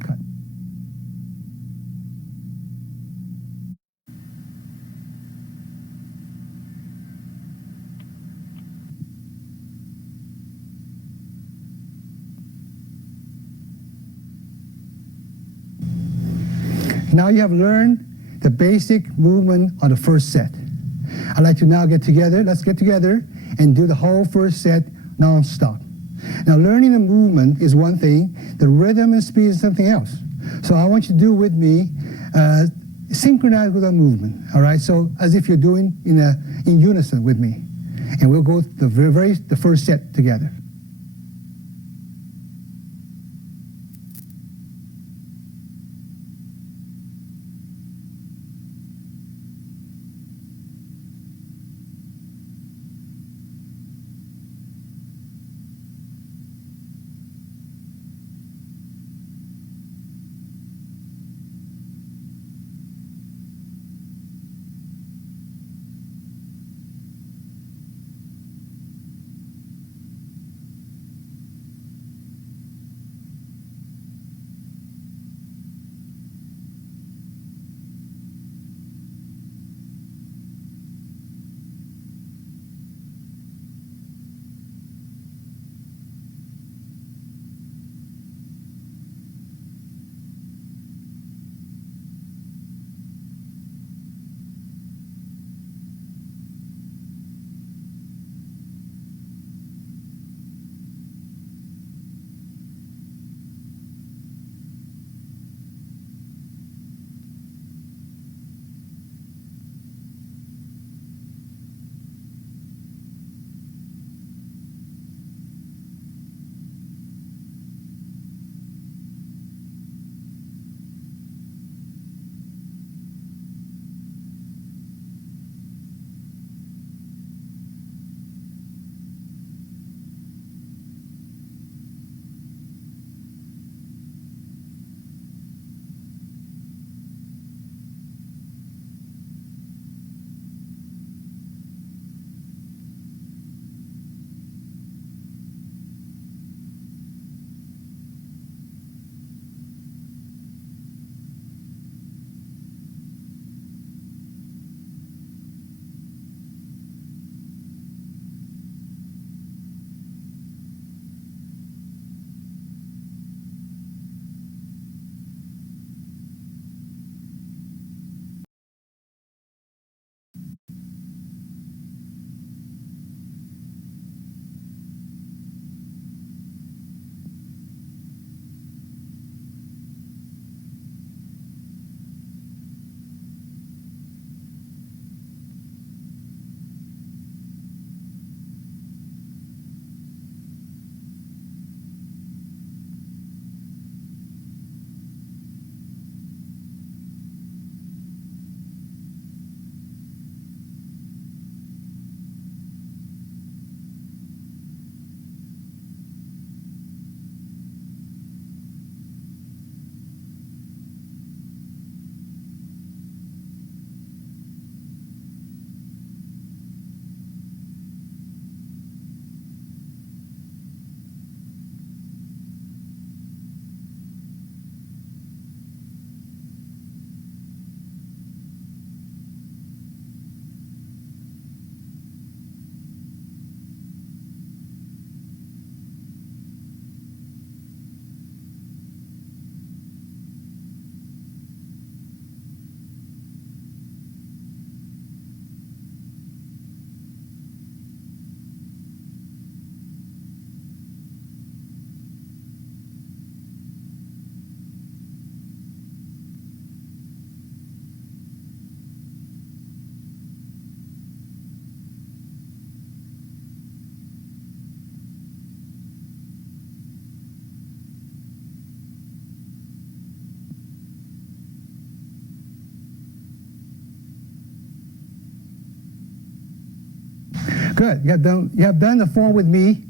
Cut. Now you have learned the basic movement on the first set. I'd like to now let's get together and do the whole first set non-stop. Now learning the movement is one thing, the rhythm and speed is something else. So I want you to do with me, synchronize with our movement, all right? So as if you're doing in unison with me. And we'll go the first set together. Good. You have done the form with me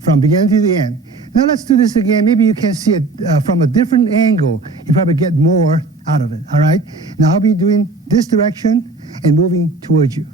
from beginning to the end. Now let's do this again. Maybe you can see it from a different angle. You probably get more out of it. All right. Now I'll be doing this direction and moving towards you.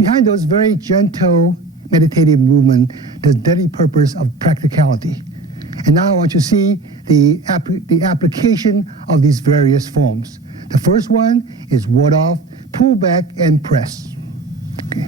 Behind those very gentle meditative movement, there's deadly purpose of practicality. And now I want you to see the application of these various forms. The first one is ward off, pull back, and press. Okay.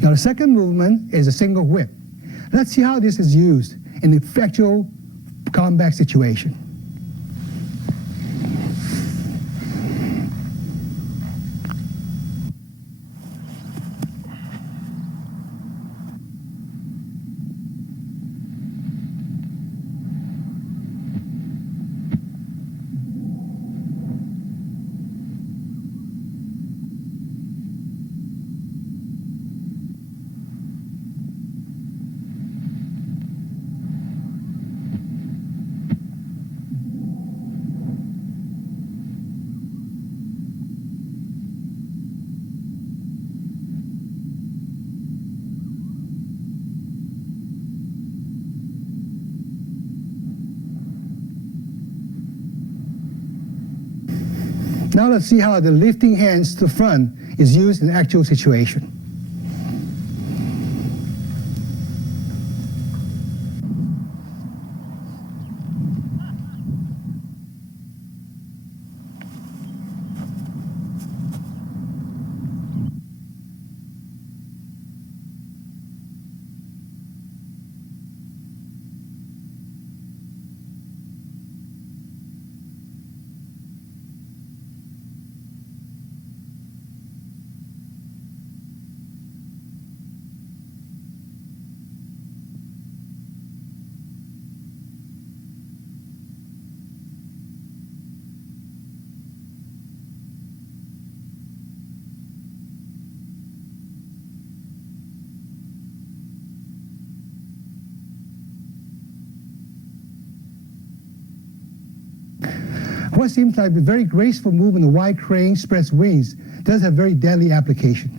Now the second movement is a single whip. Let's see how this is used in the effectual combat situation. Now let's see how the lifting hands to the front is used in the actual situation. What seems like a very graceful movement, the wide crane spreads wings, does have very deadly application.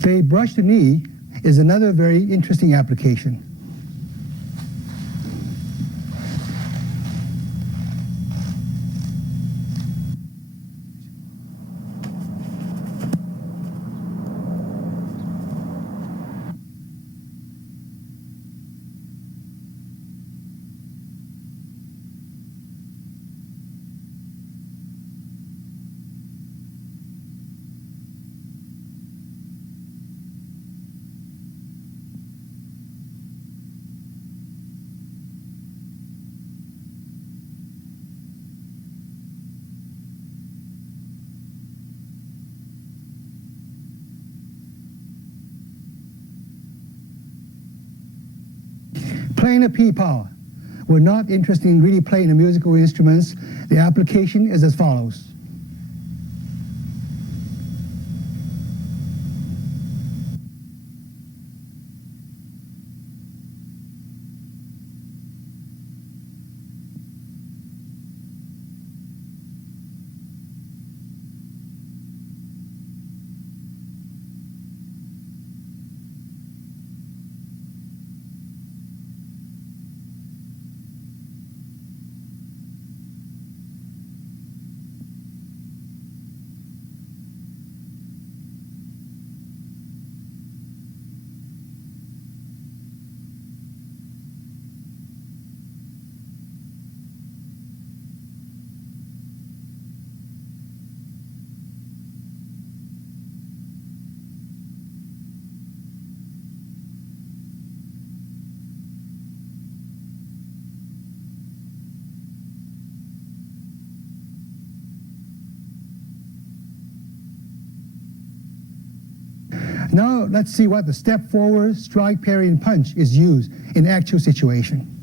They brush the knee is another very interesting application. playing a peepaw. We're not interested in really playing the musical instruments. The application is as follows. Now let's see what the step forward, strike, parry, and punch is used in actual situation.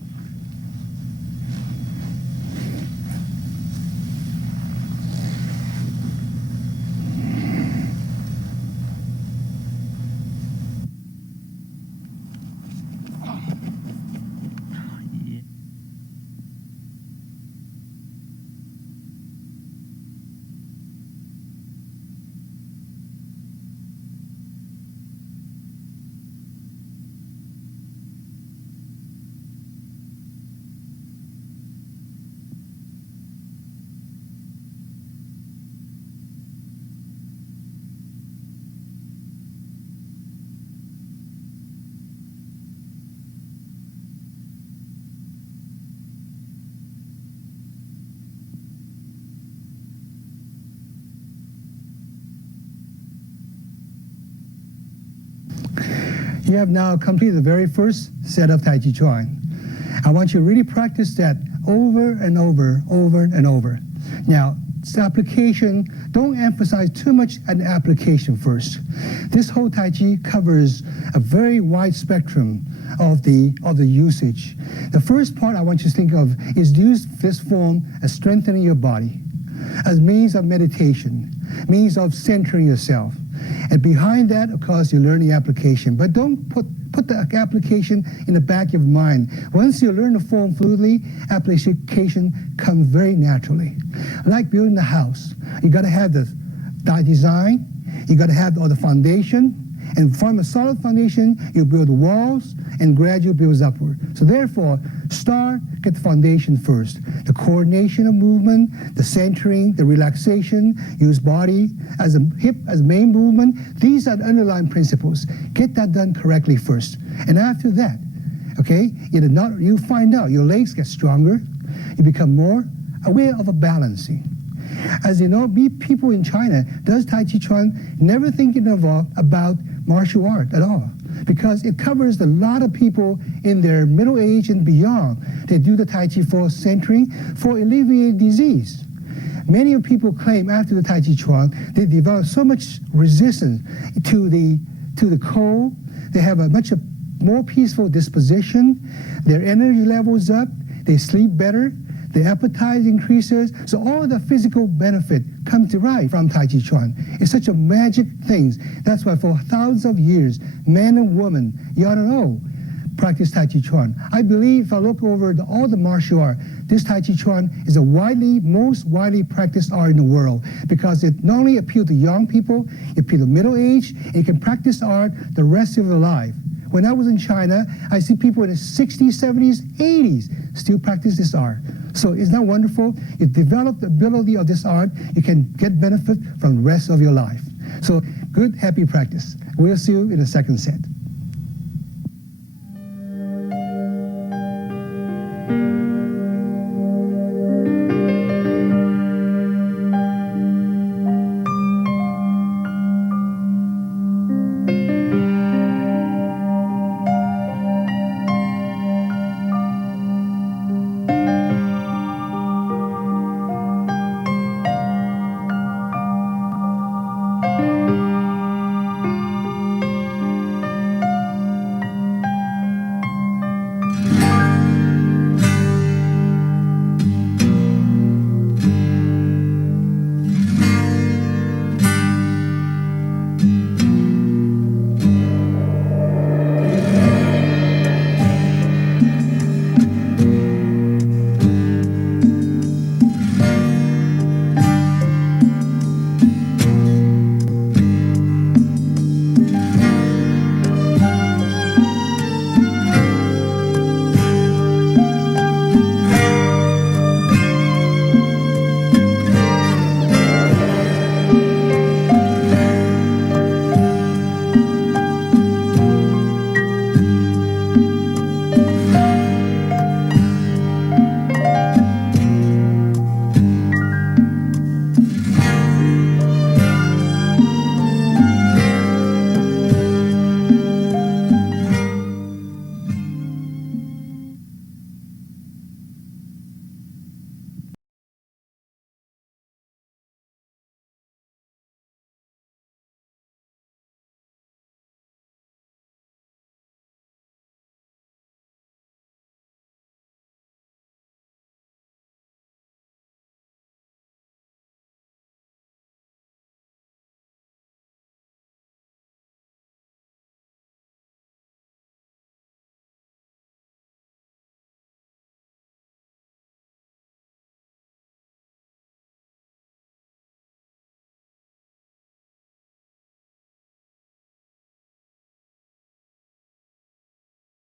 You have now completed the very first set of Tai Chi Chuan. I want you to really practice that over and over, over and over. Now, this application, don't emphasize too much on the application first. This whole Tai Chi covers a very wide spectrum of the usage. The first part I want you to think of is use this form as strengthening your body, as means of meditation, means of centering yourself. And behind that, of course, you learn the application. But don't put the application in the back of your mind. Once you learn the form fluidly, application comes very naturally. Like building a house, you got to have the design, you got to have all the foundation, and from a solid foundation, you build the walls, and gradually builds upward. So therefore, get the foundation first. The coordination of movement, the centering, the relaxation, use body as a hip as main movement. These are the underlying principles. Get that done correctly first. And after that, okay, you find out your legs get stronger, you become more aware of a balancing. As you know, people in China does Tai Chi Chuan never thinking about martial art at all, because it covers a lot of people in their middle age and beyond. They do the Tai Chi for centering, for alleviating disease. Many of people claim after the Tai Chi Chuan, they develop so much resistance to the cold. They have a much more peaceful disposition. Their energy levels up. They sleep better. The appetite increases. So all the physical benefit comes derived from Tai Chi Chuan. It's such a magic thing. That's why for thousands of years, men and women, you ought to know, practice Tai Chi Chuan. I believe if I look over all the martial art, this Tai Chi Chuan is the most widely practiced art in the world, because it not only appeals to young people, it appeals to middle age, and you can practice art the rest of your life. When I was in China, I see people in the 60s, 70s, 80s still practice this art. So isn't that wonderful? You develop the ability of this art, you can get benefit from the rest of your life. So good, happy practice. We'll see you in the second set.